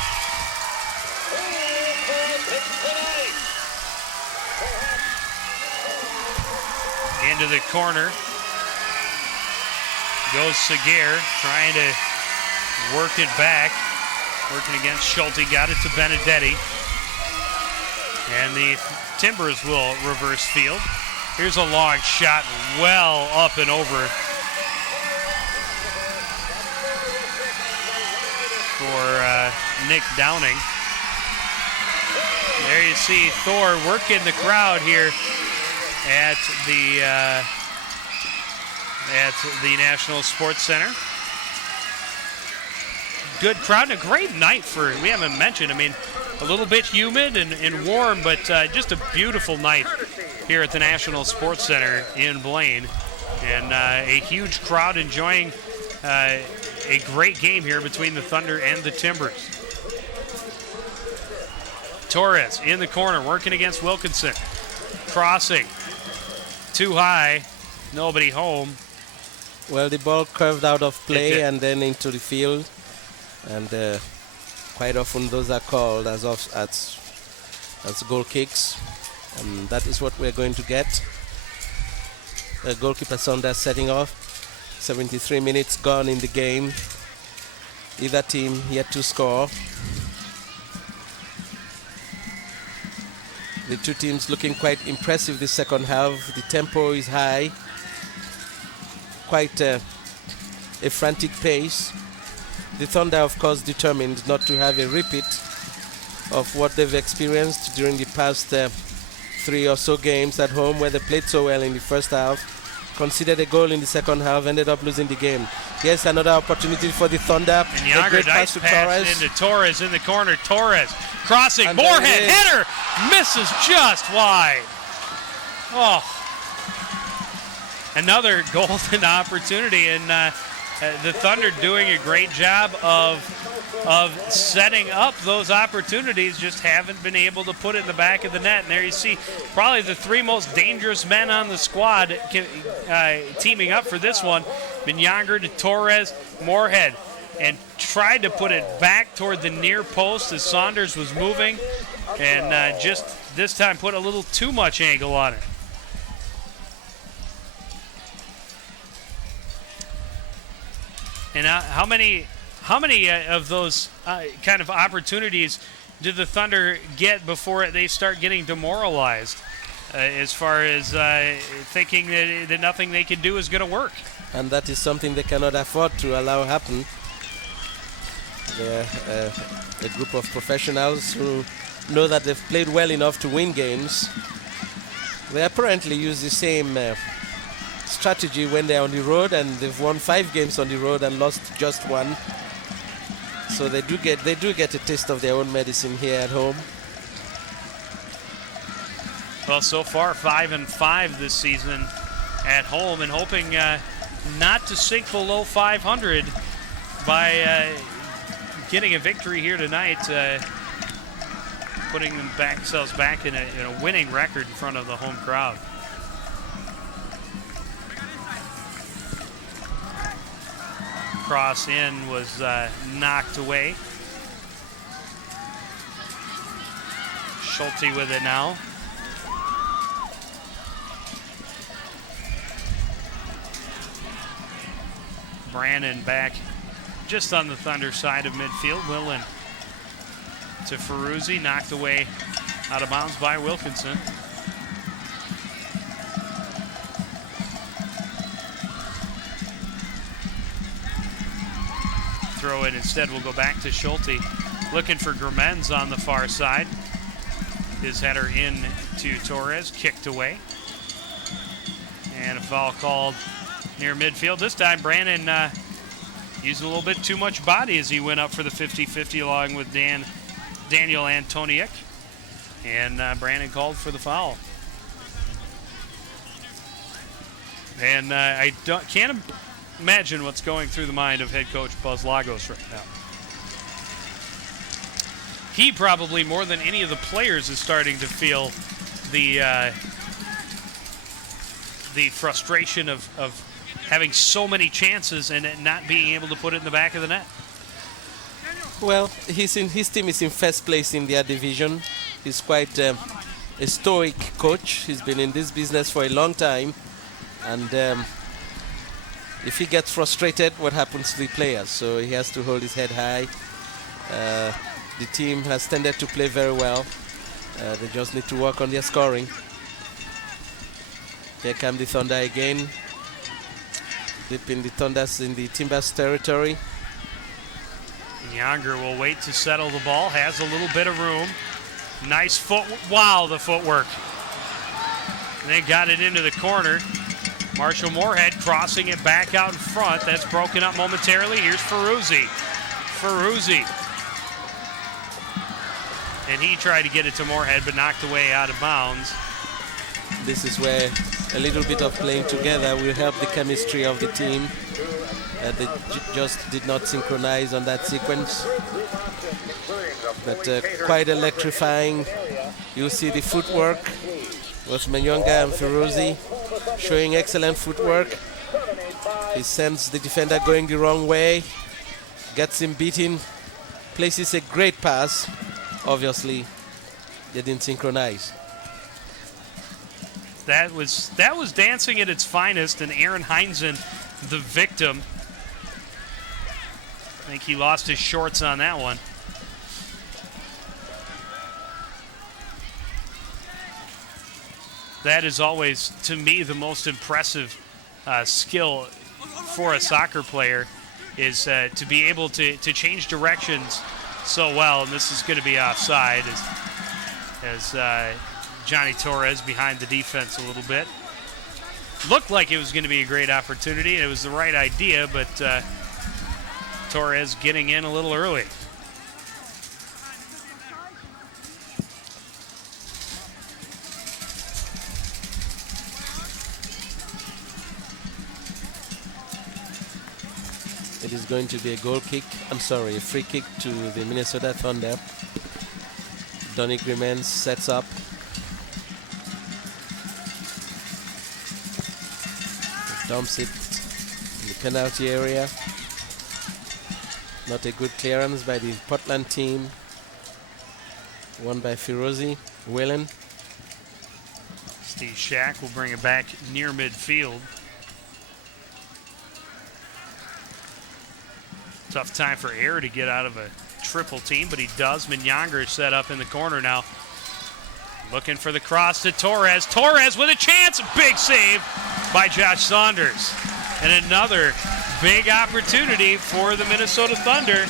Into the corner goes Seguer, trying to work it back. Working against Schulte, got it to Benedetti. And the Timbers will reverse field. Here's a long shot, well up and over for Nick Downing. There you see Thor working the crowd here at the National Sports Center. Good crowd and a great night for, we haven't mentioned, I mean, a little bit humid and warm, but just a beautiful night here at the National Sports Center in Blaine. And a huge crowd enjoying a great game here between the Thunder and the Timbers. Torres in the corner, working against Wilkinson. Crossing. Too high. Nobody home. Well, the ball curved out of play and then into the field. And quite often those are called as goal kicks. And that is what we're going to get. Goalkeeper Saunders setting off. 73 minutes gone in the game. Either team yet to score. The two teams looking quite impressive this second half. The tempo is high. Quite a frantic pace. The Thunder, of course, determined not to have a repeat of what they've experienced during the past 3 or so games at home, where they played so well in the first half, conceded a goal in the second half, ended up losing the game. Here's another opportunity for the Thunder. And Younger, nice pass into Torres in the corner. Torres crossing, and Moorhead, header, misses just wide. Oh, another golden opportunity, and the Thunder doing a great job of setting up those opportunities, just haven't been able to put it in the back of the net. And there you see probably the 3 most dangerous men on the squad teaming up for this one. Younger to Torres, Moorhead, and tried to put it back toward the near post as Saunders was moving, and just this time put a little too much angle on it. And how many of those kind of opportunities did the Thunder get before they start getting demoralized, as far as thinking that nothing they can do is going to work? And that is something they cannot afford to allow happen. They're a group of professionals who know that they've played well enough to win games. They apparently use the same strategy when they're on the road, and they've won 5 games on the road and lost just 1. So they do get a taste of their own medicine here at home. Well, so far 5-5 this season at home, and hoping not to sink below 500 by getting a victory here tonight, putting themselves back in a winning record in front of the home crowd. Cross in was knocked away. Schulte with it now. Brannon back just on the Thunder side of midfield. Willen to Ferruzzi, knocked away out of bounds by Wilkinson. Throw it instead will go back to Schulte. Looking for Germens on the far side. His header in to Torres, kicked away. And a foul called near midfield. This time Brannon used a little bit too much body as he went up for the 50-50 along with Daniel Antoniuk. And Brannon called for the foul. And I can't imagine what's going through the mind of head coach Buzz Lagos right now. He probably, more than any of the players, is starting to feel the frustration of having so many chances and not being able to put it in the back of the net. Well, his team is in first place in their division. He's quite a stoic coach. He's been in this business for a long time, and if he gets frustrated, what happens to the players? So he has to hold his head high. The team has tended to play very well. They just need to work on their scoring. Here come the Thunder again. Dipping the Thunders in the Timbers territory. Younger will wait to settle the ball. Has a little bit of room. Nice foot. Wow, the footwork. And they got it into the corner. Marshall Moorhead crossing it back out in front. That's broken up momentarily. Here's Ferruzzi. And he tried to get it to Moorhead, but knocked away out of bounds. This is where a little bit of playing together will help the chemistry of the team. They just did not synchronize on that sequence. But quite electrifying. You see the footwork with Manyonga and Ferozi showing excellent footwork. He sends the defender going the wrong way, gets him beaten, places a great pass. Obviously, they didn't synchronize. That was dancing at its finest, and Aaron Heinzen, the victim. I think he lost his shorts on that one. That is always, to me, the most impressive skill for a soccer player, is to be able to change directions so well. And this is going to be offside as Johnny Torres behind the defense a little bit. Looked like it was going to be a great opportunity, and it was the right idea, but Torres getting in a little early. It is going to be a goal kick. I'm sorry, a free kick to the Minnesota Thunder. Donny Grimmens sets up. Dumps it in the penalty area. Not a good clearance by the Portland team. Won by Ferozi. Whelan. Steve Shack will bring it back near midfield. Tough time for Air to get out of a triple team, but he does. Minyanger is set up in the corner now. Looking for the cross to Torres. Torres with a chance. Big save by Josh Saunders. And another big opportunity for the Minnesota Thunder.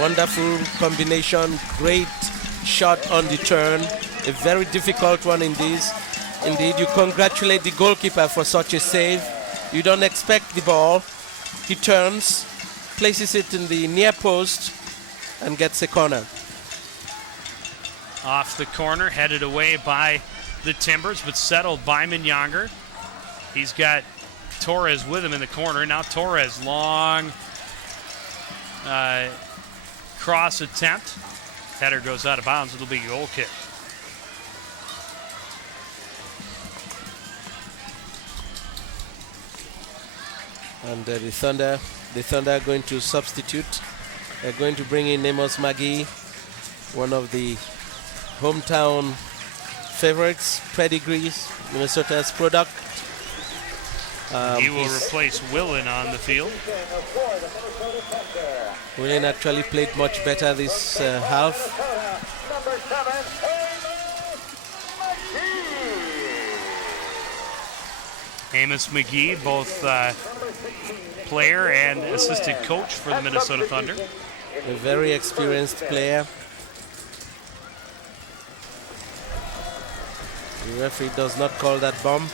Wonderful combination. Great shot on the turn. A very difficult one indeed. You congratulate the goalkeeper for such a save. You don't expect the ball. He turns, places it in the near post, and gets a corner. Off the corner, headed away by the Timbers, but settled by Minyanger. He's got Torres with him in the corner. Now Torres, long cross attempt. Header goes out of bounds. It'll be a goal kick. And the Thunder are going to substitute. They're going to bring in Amos Magee, one of the hometown favorites, pedigrees, Minnesota's product. He will replace Willen on the field. Willen actually played much better this half. Amos Magee, both player and assistant coach for the Minnesota Thunder. A very experienced player. The referee does not call that bomb.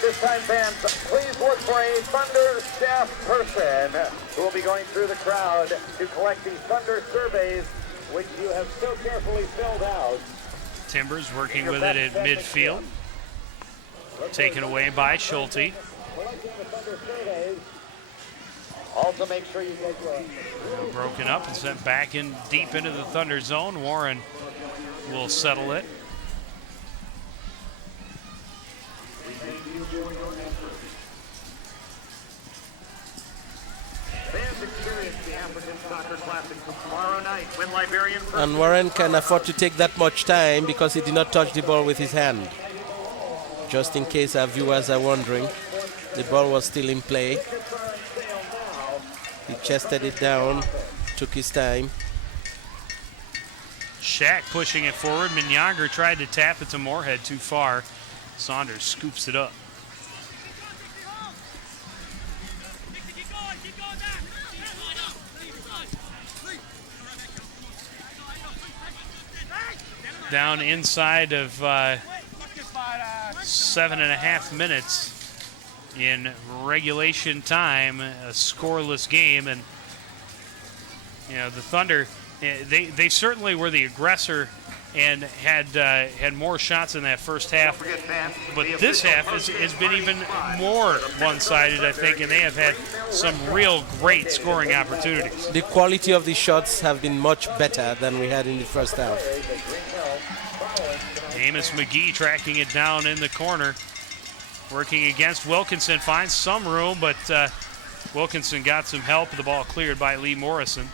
This time, fans, please look for a Thunder staff person who will be going through the crowd to collect the Thunder surveys, which you have so carefully filled out. Timbers working with it at midfield. Taken away by Schulte. Also make sure you get broken up and sent back in deep into the Thunder zone. Warren will settle it. Fans experience the African Soccer Classic tomorrow night when Liberian. And Warren can afford to take that much time because he did not touch the ball with his hand. Just in case our viewers are wondering, the ball was still in play. He chested it down, took his time. Shack pushing it forward. Minyanger tried to tap it to Moorhead too far. Saunders scoops it up. Down inside of 7.5 minutes in regulation time, a scoreless game, and you know the Thunder, they certainly were the aggressor and had more shots in that first half. But this half has been even more one-sided, I think, and they have had some real great scoring opportunities. The quality of the shots have been much better than we had in the first half. Amos McGee tracking it down in the corner. Working against Wilkinson, finds some room, but Wilkinson got some help. The ball cleared by Lee Morrison.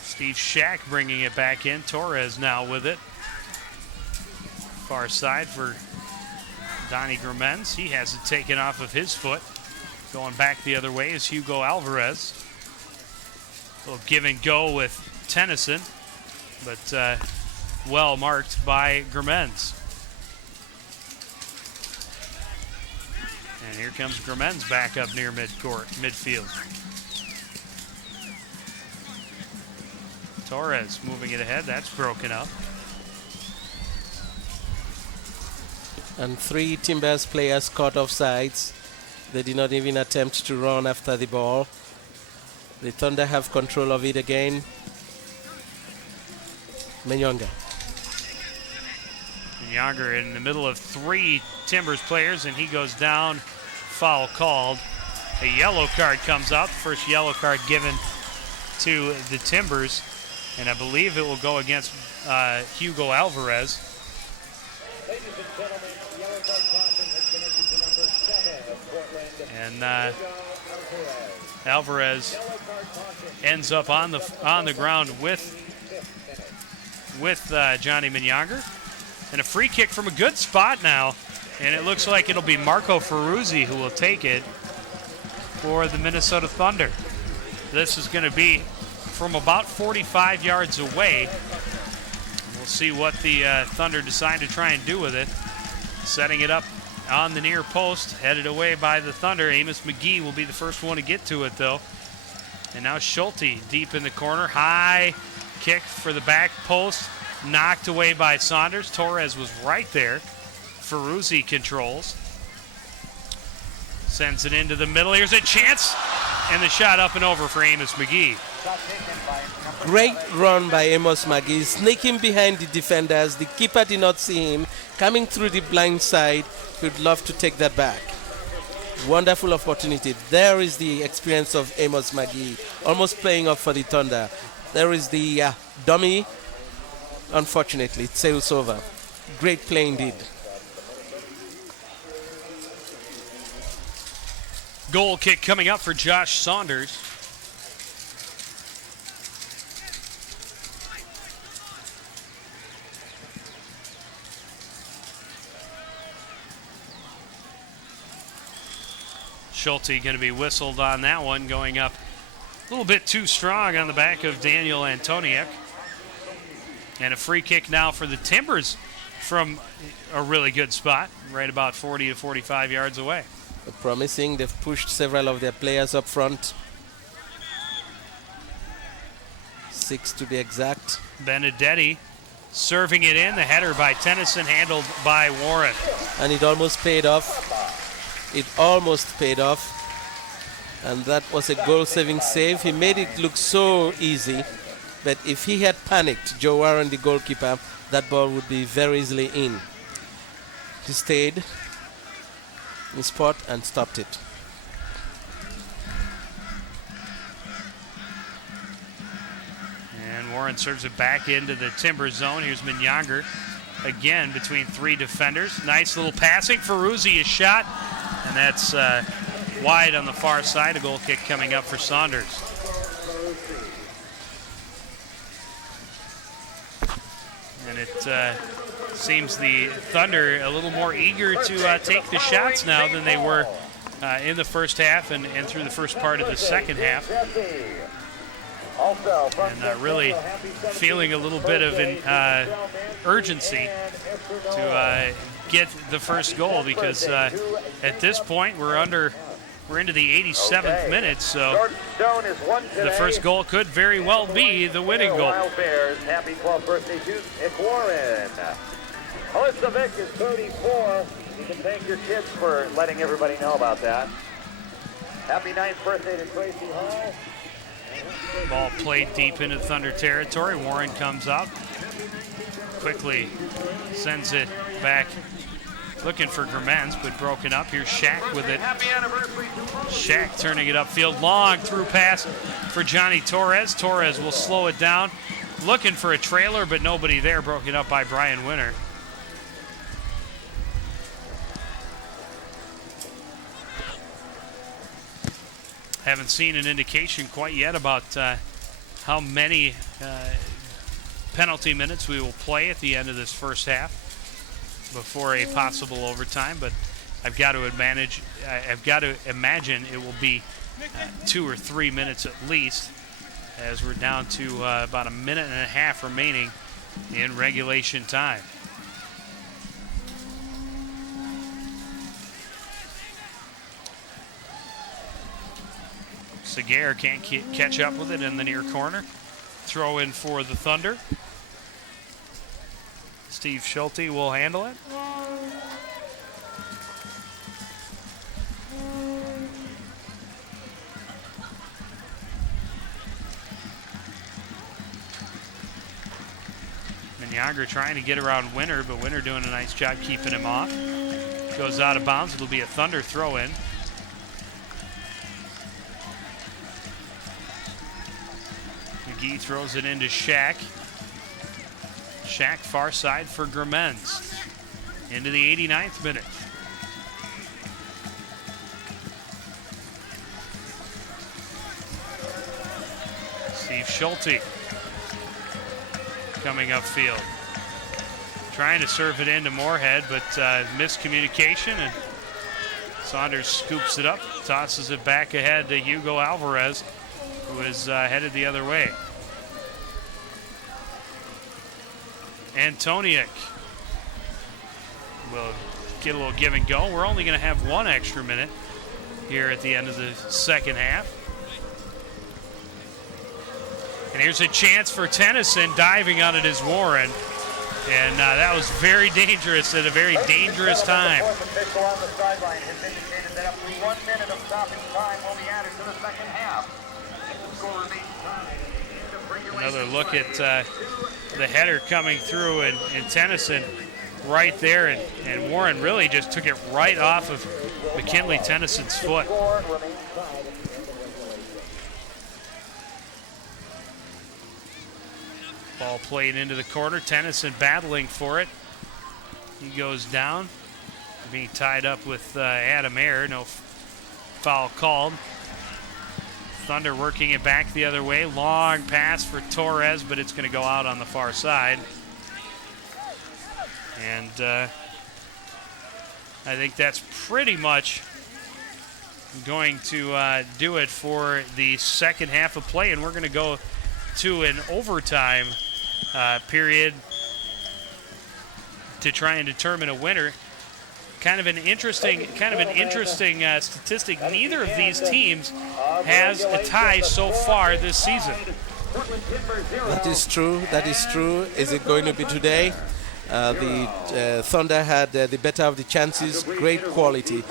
Steve Shack bringing it back in. Torres now with it. Far side for Donnie Grumens. He has it taken off of his foot. Going back the other way is Hugo Alvarez. A little give and go with Tennyson, but well marked by Grumens. And here comes Grumens back up near midfield. Torres moving it ahead. That's broken up. And 3 Timbers players caught off sides. They did not even attempt to run after the ball. The Thunder have control of it again. Menyonga. Menyonga in the middle of 3 Timbers players, and he goes down. Foul called. A yellow card comes out. The first yellow card given to the Timbers. And I believe it will go against Hugo Alvarez. And Alvarez ends up on the ground with Johnny Menyonga. And a free kick from a good spot now. And it looks like it'll be Marco Ferruzzi who will take it for the Minnesota Thunder. This is going to be from about 45 yards away. We'll see what the Thunder decide to try and do with it. Setting it up on the near post, headed away by the Thunder. Amos McGee will be the first one to get to it, though. And now Schulte deep in the corner. High kick for the back post. Knocked away by Saunders. Torres was right there. Ferruzzi controls. Sends it into the middle. Here's a chance. And the shot up and over for Amos McGee. Great run by Amos McGee, sneaking behind the defenders. The keeper did not see him. Coming through the blind side. Would love to take that back. Wonderful opportunity. There is the experience of Amos McGee, almost playing up for the Thunder. There is the dummy. Unfortunately, it sails over. Great play indeed. Goal kick coming up for Josh Saunders. Schulte going to be whistled on that one, going up a little bit too strong on the back of Daniel Antoniuk. And a free kick now for the Timbers from a really good spot, right about 40 to 45 yards away. Promising. They've pushed several of their players up front. 6 to be exact. Benedetti serving it in. The header by Tennyson, handled by Warren. And it almost paid off. It almost paid off. And that was a goal-saving save. He made it look so easy. But if he had panicked, Joe Warren, the goalkeeper, that ball would be very easily in. He stayed in spot and stopped it. And Warren serves it back into the Timber zone. Here's Menyonga again between 3 defenders. Nice little passing. Ferruzzi is shot, and that's wide on the far side. A goal kick coming up for Saunders. And it seems the Thunder a little more eager to take the shots now than they were in the first half and through the first part of the second half. And really feeling a little bit of an urgency to get the first goal, because at this point we're into the 87th minute, so the first goal could very well be the winning goal. Happy 12th birthday to Nick Warren. Melissa Vick is 34. You can thank your kids for letting everybody know about that. Happy 9th birthday to Tracy Hall. Ball played deep into Thunder territory. Warren comes up, quickly sends it back, looking for Gremens, but broken up. Here's Shaq with it. Shaq turning it upfield. Long through pass for Johnny Torres. Torres will slow it down. Looking for a trailer, but nobody there. Broken up by Brian Winter. Haven't seen an indication quite yet about how many penalty minutes we will play at the end of this first half before a possible overtime, but I've got to imagine it will be 2 or 3 minutes at least, as we're down to about a minute and a half remaining in regulation time. Seguer can't catch up with it in the near corner. Throw in for the Thunder. Steve Schulte will handle it. Minyager trying to get around Winter, but Winter doing a nice job keeping him off. Goes out of bounds. It'll be a Thunder throw in. McGee throws it into Shaq. Shaq far side for Gremens. Into the 89th minute. Steve Schulte coming upfield. Trying to serve it into Moorhead, but miscommunication, and Saunders scoops it up, tosses it back ahead to Hugo Alvarez, who is headed the other way. Antoniuk will get a little give and go. We're only going to have 1 extra minute here at the end of the second half. And here's a chance for Tennyson. Diving on it is Warren. And that was very dangerous at a very dangerous time. Official on the sideline has indicated that up to 1 minute of stoppage time will be added to the second half. Another look at the header coming through, and Tennyson right there, and Warren really just took it right off of McKinley Tennyson's foot. Ball played into the corner. Tennyson battling for it. He goes down, being tied up with Adam Ayer. No foul called. Thunder working it back the other way. Long pass for Torres, but it's going to go out on the far side. And I think that's pretty much going to do it for the second half of play, and we're going to go to an overtime period to try and determine a winner. Kind of an interesting statistic. Neither of these teams has a tie so far this season. That is true. That is true. Is it going to be today? The Thunder had the better of the chances, great quality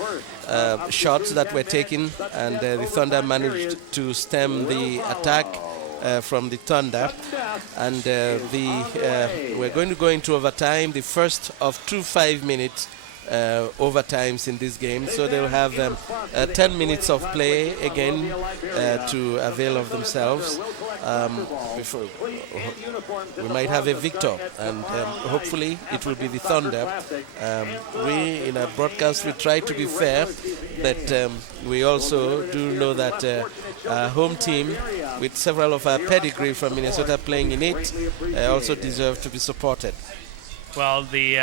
shots that were taken, and the Thunder managed to stem the attack from the Thunder. And we're going to go into overtime, the first of 2 5-minute overtimes in this game, so they'll have 10 minutes of play again to avail of themselves. Before we might have a victor, and hopefully it will be the Thunder. We in our broadcast we try to be fair, but we also do know that our home team, with several of our pedigree from Minnesota playing in it, also deserve to be supported. Well, the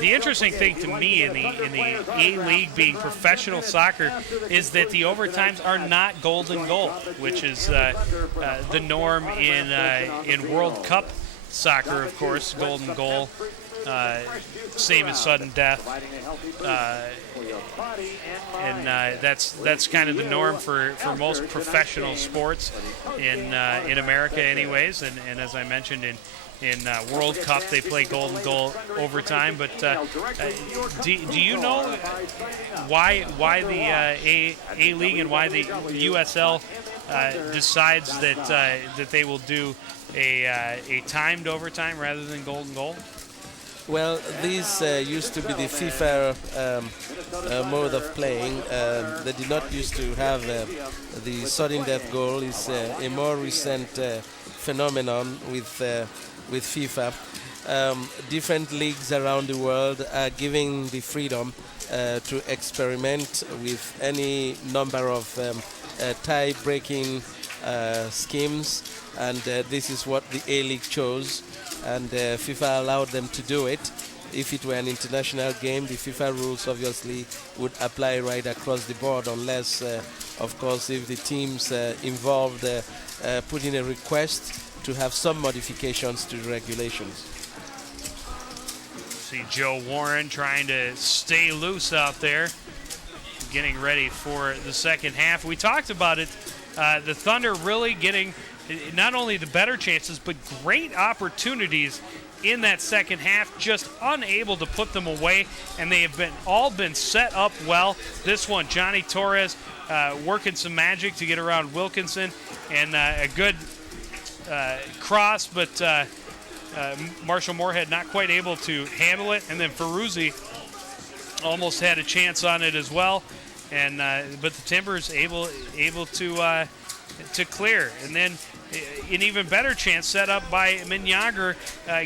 interesting thing to me in the A-League being professional soccer is that the overtimes are not golden goal, which is the norm in World Cup soccer, of course. Golden goal, same as sudden death, and that's kind of the norm for most professional sports in America, anyways. And as I mentioned in World Cup, they play golden goal overtime. But do you know why the A-League and why the USL decides that they will do a timed overtime rather than golden goal? Well, this used to be the FIFA mode of playing. They did not used to have the sudden death goal. It's a more recent phenomenon with FIFA. Different leagues around the world are giving the freedom to experiment with any number of tie-breaking schemes, and this is what the A-League chose, and FIFA allowed them to do it. If it were an international game, the FIFA rules obviously would apply right across the board, unless, of course, if the teams involved put in a request to have some modifications to the regulations. See Joe Warren trying to stay loose out there, getting ready for the second half. We talked about it. The Thunder really getting not only the better chances, but great opportunities in that second half, just unable to put them away, and they have all been set up well. This one, Johnny Torres working some magic to get around Wilkinson, and a good cross, but Marshall Moorhead not quite able to handle it, and then Ferruzzi almost had a chance on it as well, and but the Timbers able to clear, and then an even better chance set up by Minyager,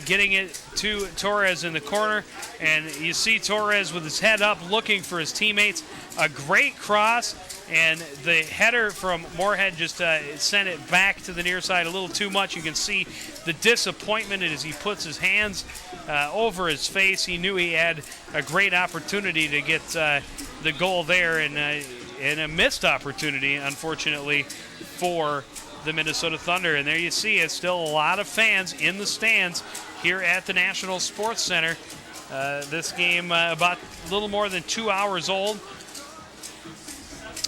getting it to Torres in the corner, and you see Torres with his head up looking for his teammates. A great cross, and the header from Moorhead just sent it back to the near side a little too much. You can see the disappointment as he puts his hands over his face. He knew he had a great opportunity to get the goal there, and a missed opportunity, unfortunately, for the Minnesota Thunder. And there you see it's still a lot of fans in the stands here at the National Sports Center. This game about a little more than 2 hours old,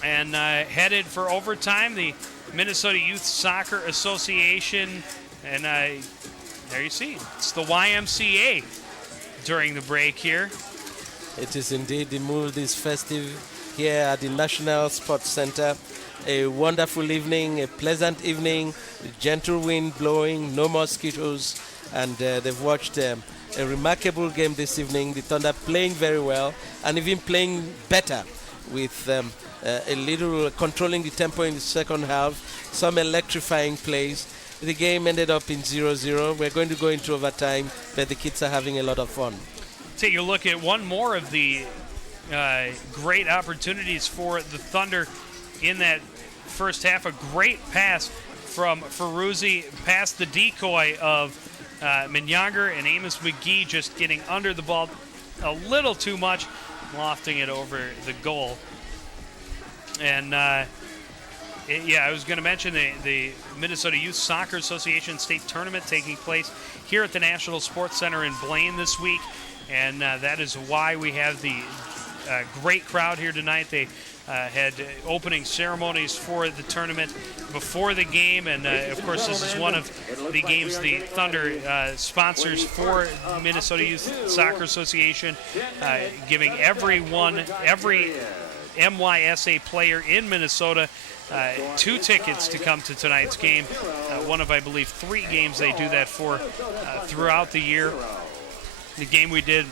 and headed for overtime. The Minnesota Youth Soccer Association, and there you see it's the YMCA during the break here. It is indeed, the mood is festive here at the National Sports Center. A wonderful evening, a pleasant evening, a gentle wind blowing, no mosquitoes, and they've watched a remarkable game this evening. The Thunder playing very well, and even playing better, with a little controlling the tempo in the second half, some electrifying plays. The game ended up in 0-0. We're going to go into overtime, but the kids are having a lot of fun. Take a look at one more of the great opportunities for the Thunder in that first half. A great pass from Ferruzzi past the decoy of Minyager, and Amos McGee just getting under the ball a little too much, lofting it over the goal. And I was going to mention the Minnesota Youth Soccer Association State Tournament taking place here at the National Sports Center in Blaine this week, and that is why we have the great crowd here tonight. They had opening ceremonies for the tournament before the game, and of course this is one of the games the Thunder sponsors for Minnesota Youth Soccer Association, giving every MYSA player in Minnesota 2 tickets to come to tonight's game. One of, I believe, 3 games they do that for throughout the year. The game we did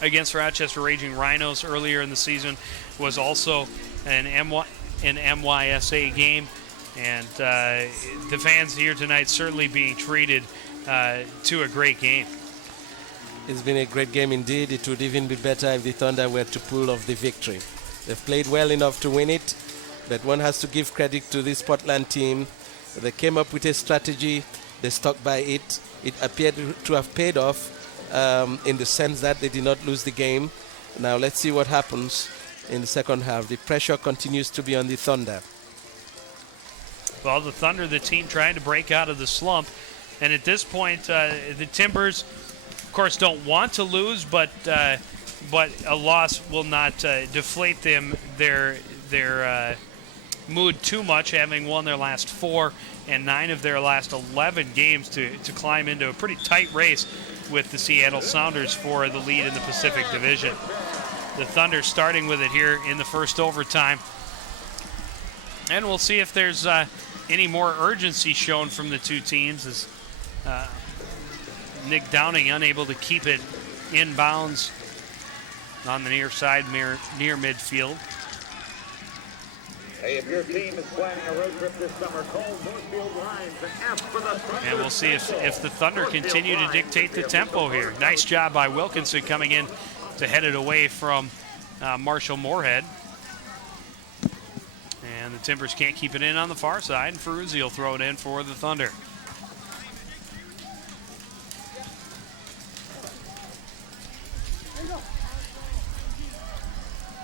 against Rochester Raging Rhinos earlier in the season was also an MYSA game, and the fans here tonight certainly being treated to a great game. It's been a great game indeed. It would even be better if the Thunder were to pull off the victory. They've played well enough to win it, but one has to give credit to this Portland team. They came up with a strategy, they stuck by it. It appeared to have paid off in the sense that they did not lose the game. Now let's see what happens in the second half. The pressure continues to be on the Thunder. Well, the Thunder, the team trying to break out of the slump, and at this point, the Timbers, of course, don't want to lose, but a loss will not deflate their mood too much, having won their last 4 and 9 of their last 11 games to climb into a pretty tight race with the Seattle Sounders for the lead in the Pacific Division. The Thunder starting with it here in the first overtime. And we'll see if there's any more urgency shown from the two teams as Nick Downing unable to keep it in bounds on the near side, near midfield. Hey, if your team is planning a road trip this summer, call Northfield Lines and ask for the Thunder. And we'll see if the Thunder continue to dictate the tempo here. Nice job by Wilkinson coming in to head it away from Marshall Moorhead. And the Timbers can't keep it in on the far side, and Ferruzzi will throw it in for the Thunder.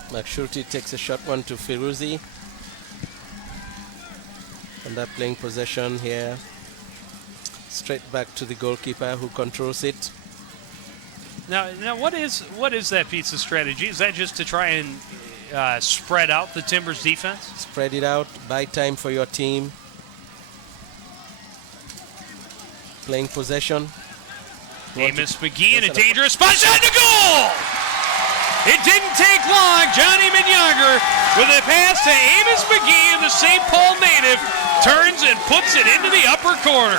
McShurty takes a shot one to Ferruzzi. And they're playing possession here. Straight back to the goalkeeper who controls it. Now, what is that piece of strategy? Is that just to try and spread out the Timbers defense? Spread it out, buy time for your team. Playing possession. Amos McGee in a dangerous spot, shot to goal! It didn't take long. Johnny Minyager with a pass to Amos McGee, and the St. Paul native turns and puts it into the upper corner.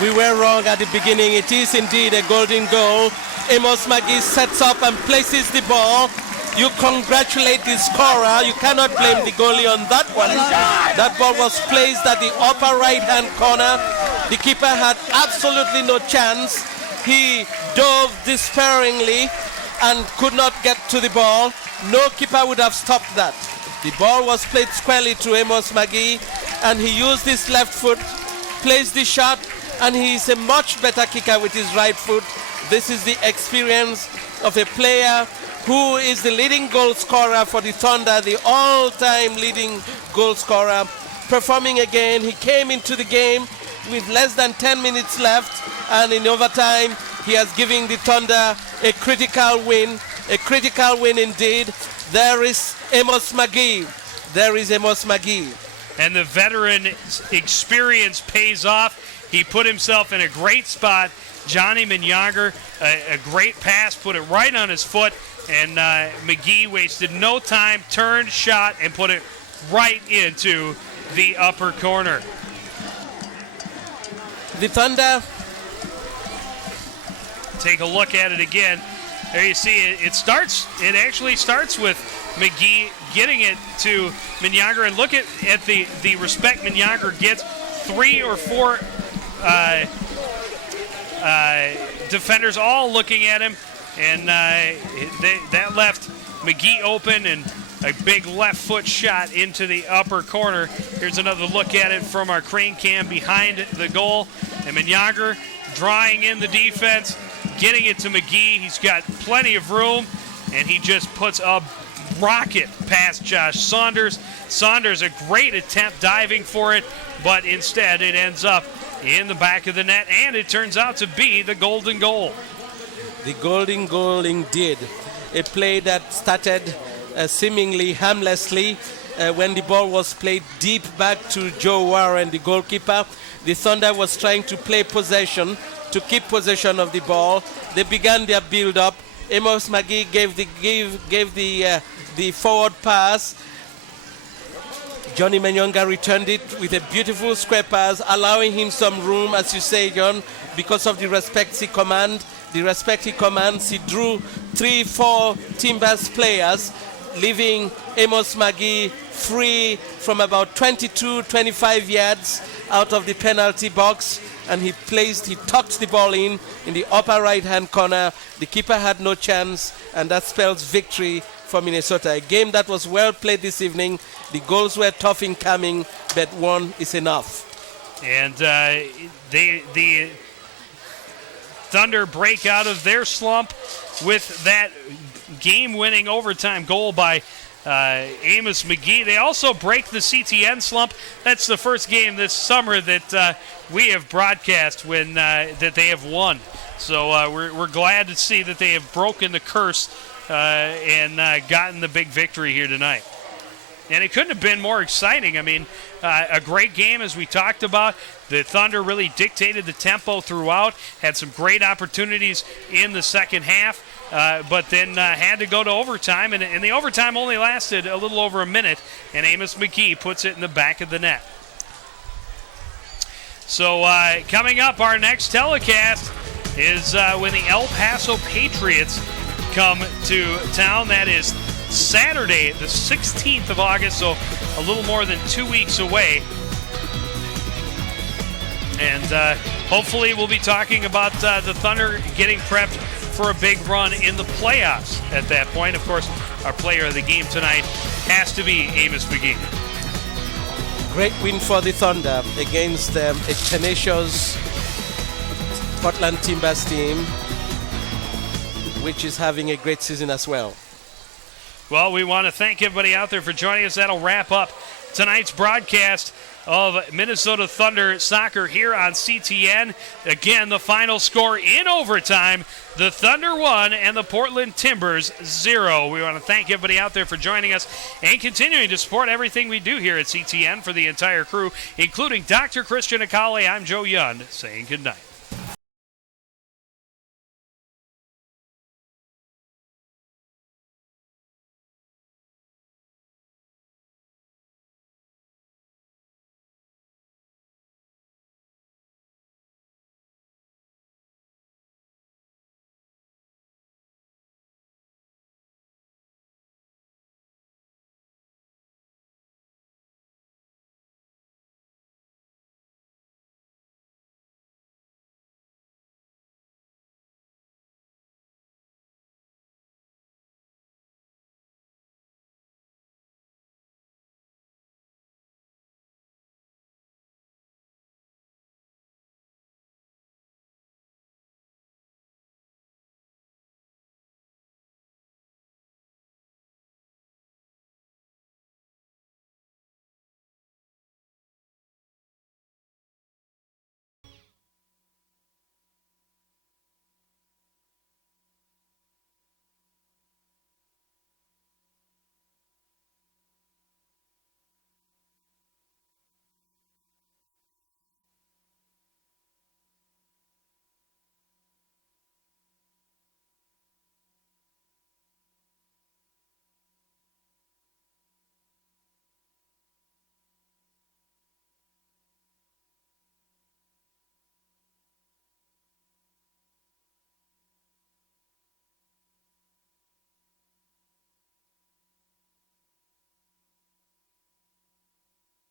We were wrong at the beginning. It is indeed a golden goal. Amos McGee sets up and places the ball. You congratulate the scorer. You cannot blame the goalie on that one. That ball was placed at the upper right-hand corner. The keeper had absolutely no chance. He dove despairingly and could not get to the ball. No keeper would have stopped that. The ball was played squarely to Amos McGee, and he used his left foot, placed the shot, and he is a much better kicker with his right foot. This is the experience of a player who is the leading goal scorer for the Thunder, the all-time leading goal scorer. Performing again, he came into the game with less than 10 minutes left, and in overtime, he has given the Thunder a critical win indeed. There is Amos McGee. There is Amos McGee. And the veteran experience pays off. He put himself in a great spot. Johnny Minyager, a great pass, put it right on his foot, and McGee wasted no time, turned, shot, and put it right into the upper corner. The Thunder. Take a look at it again. There you see it actually starts with McGee getting it to Minyager, and look at the respect Minyager gets. 3 or 4 defenders all looking at him, and that left McGee open, and a big left foot shot into the upper corner. Here's another look at it from our crane cam behind the goal, and Minyager drawing in the defense, getting it to McGee. He's got plenty of room, and he just puts a rocket past Josh Saunders. Saunders, a great attempt diving for it, but instead it ends up in the back of the net, and it turns out to be the golden goal. The golden goal indeed. A play that started seemingly harmlessly when the ball was played deep back to Joe Warren, the goalkeeper. The Thunder was trying to play possession, to keep possession of the ball. They began their build-up. Amos McGee gave the forward pass. Johnny Menyonga returned it with a beautiful square pass, allowing him some room, as you say, John, because of the respect he commands. The respect he commands, he drew 3-4 Timbers players, leaving Amos McGee free from about 22-25 yards out of the penalty box, and he tucked the ball in the upper right-hand corner. The keeper had no chance, and that spells victory for Minnesota. A game that was well played this evening. The goals were tough in coming, but one is enough. And the Thunder break out of their slump with that game-winning overtime goal by Amos McGee. They also break the CTN slump. That's the first game this summer that we have broadcast when that they have won. So we're glad to see that they have broken the curse and gotten the big victory here tonight. And it couldn't have been more exciting. I mean, a great game, as we talked about. The Thunder really dictated the tempo throughout, had some great opportunities in the second half, but then had to go to overtime, and the overtime only lasted a little over a minute, and Amos McGee puts it in the back of the net. So coming up, our next telecast is when the El Paso Patriots come to town. That is Saturday, the 16th of August, so a little more than 2 weeks away. And hopefully we'll be talking about the Thunder getting prepped for a big run in the playoffs at that point. Of course, our player of the game tonight has to be Amos McGee. Great win for the Thunder against a tenacious Portland Timbers team, which is having a great season as well. Well, we want to thank everybody out there for joining us. That'll wrap up tonight's broadcast of Minnesota Thunder soccer here on CTN. Again, the final score in overtime, the Thunder 1 and the Portland Timbers 0. We want to thank everybody out there for joining us and continuing to support everything we do here at CTN. For the entire crew, including Dr. Christian Akale, I'm Joe Young, saying goodnight.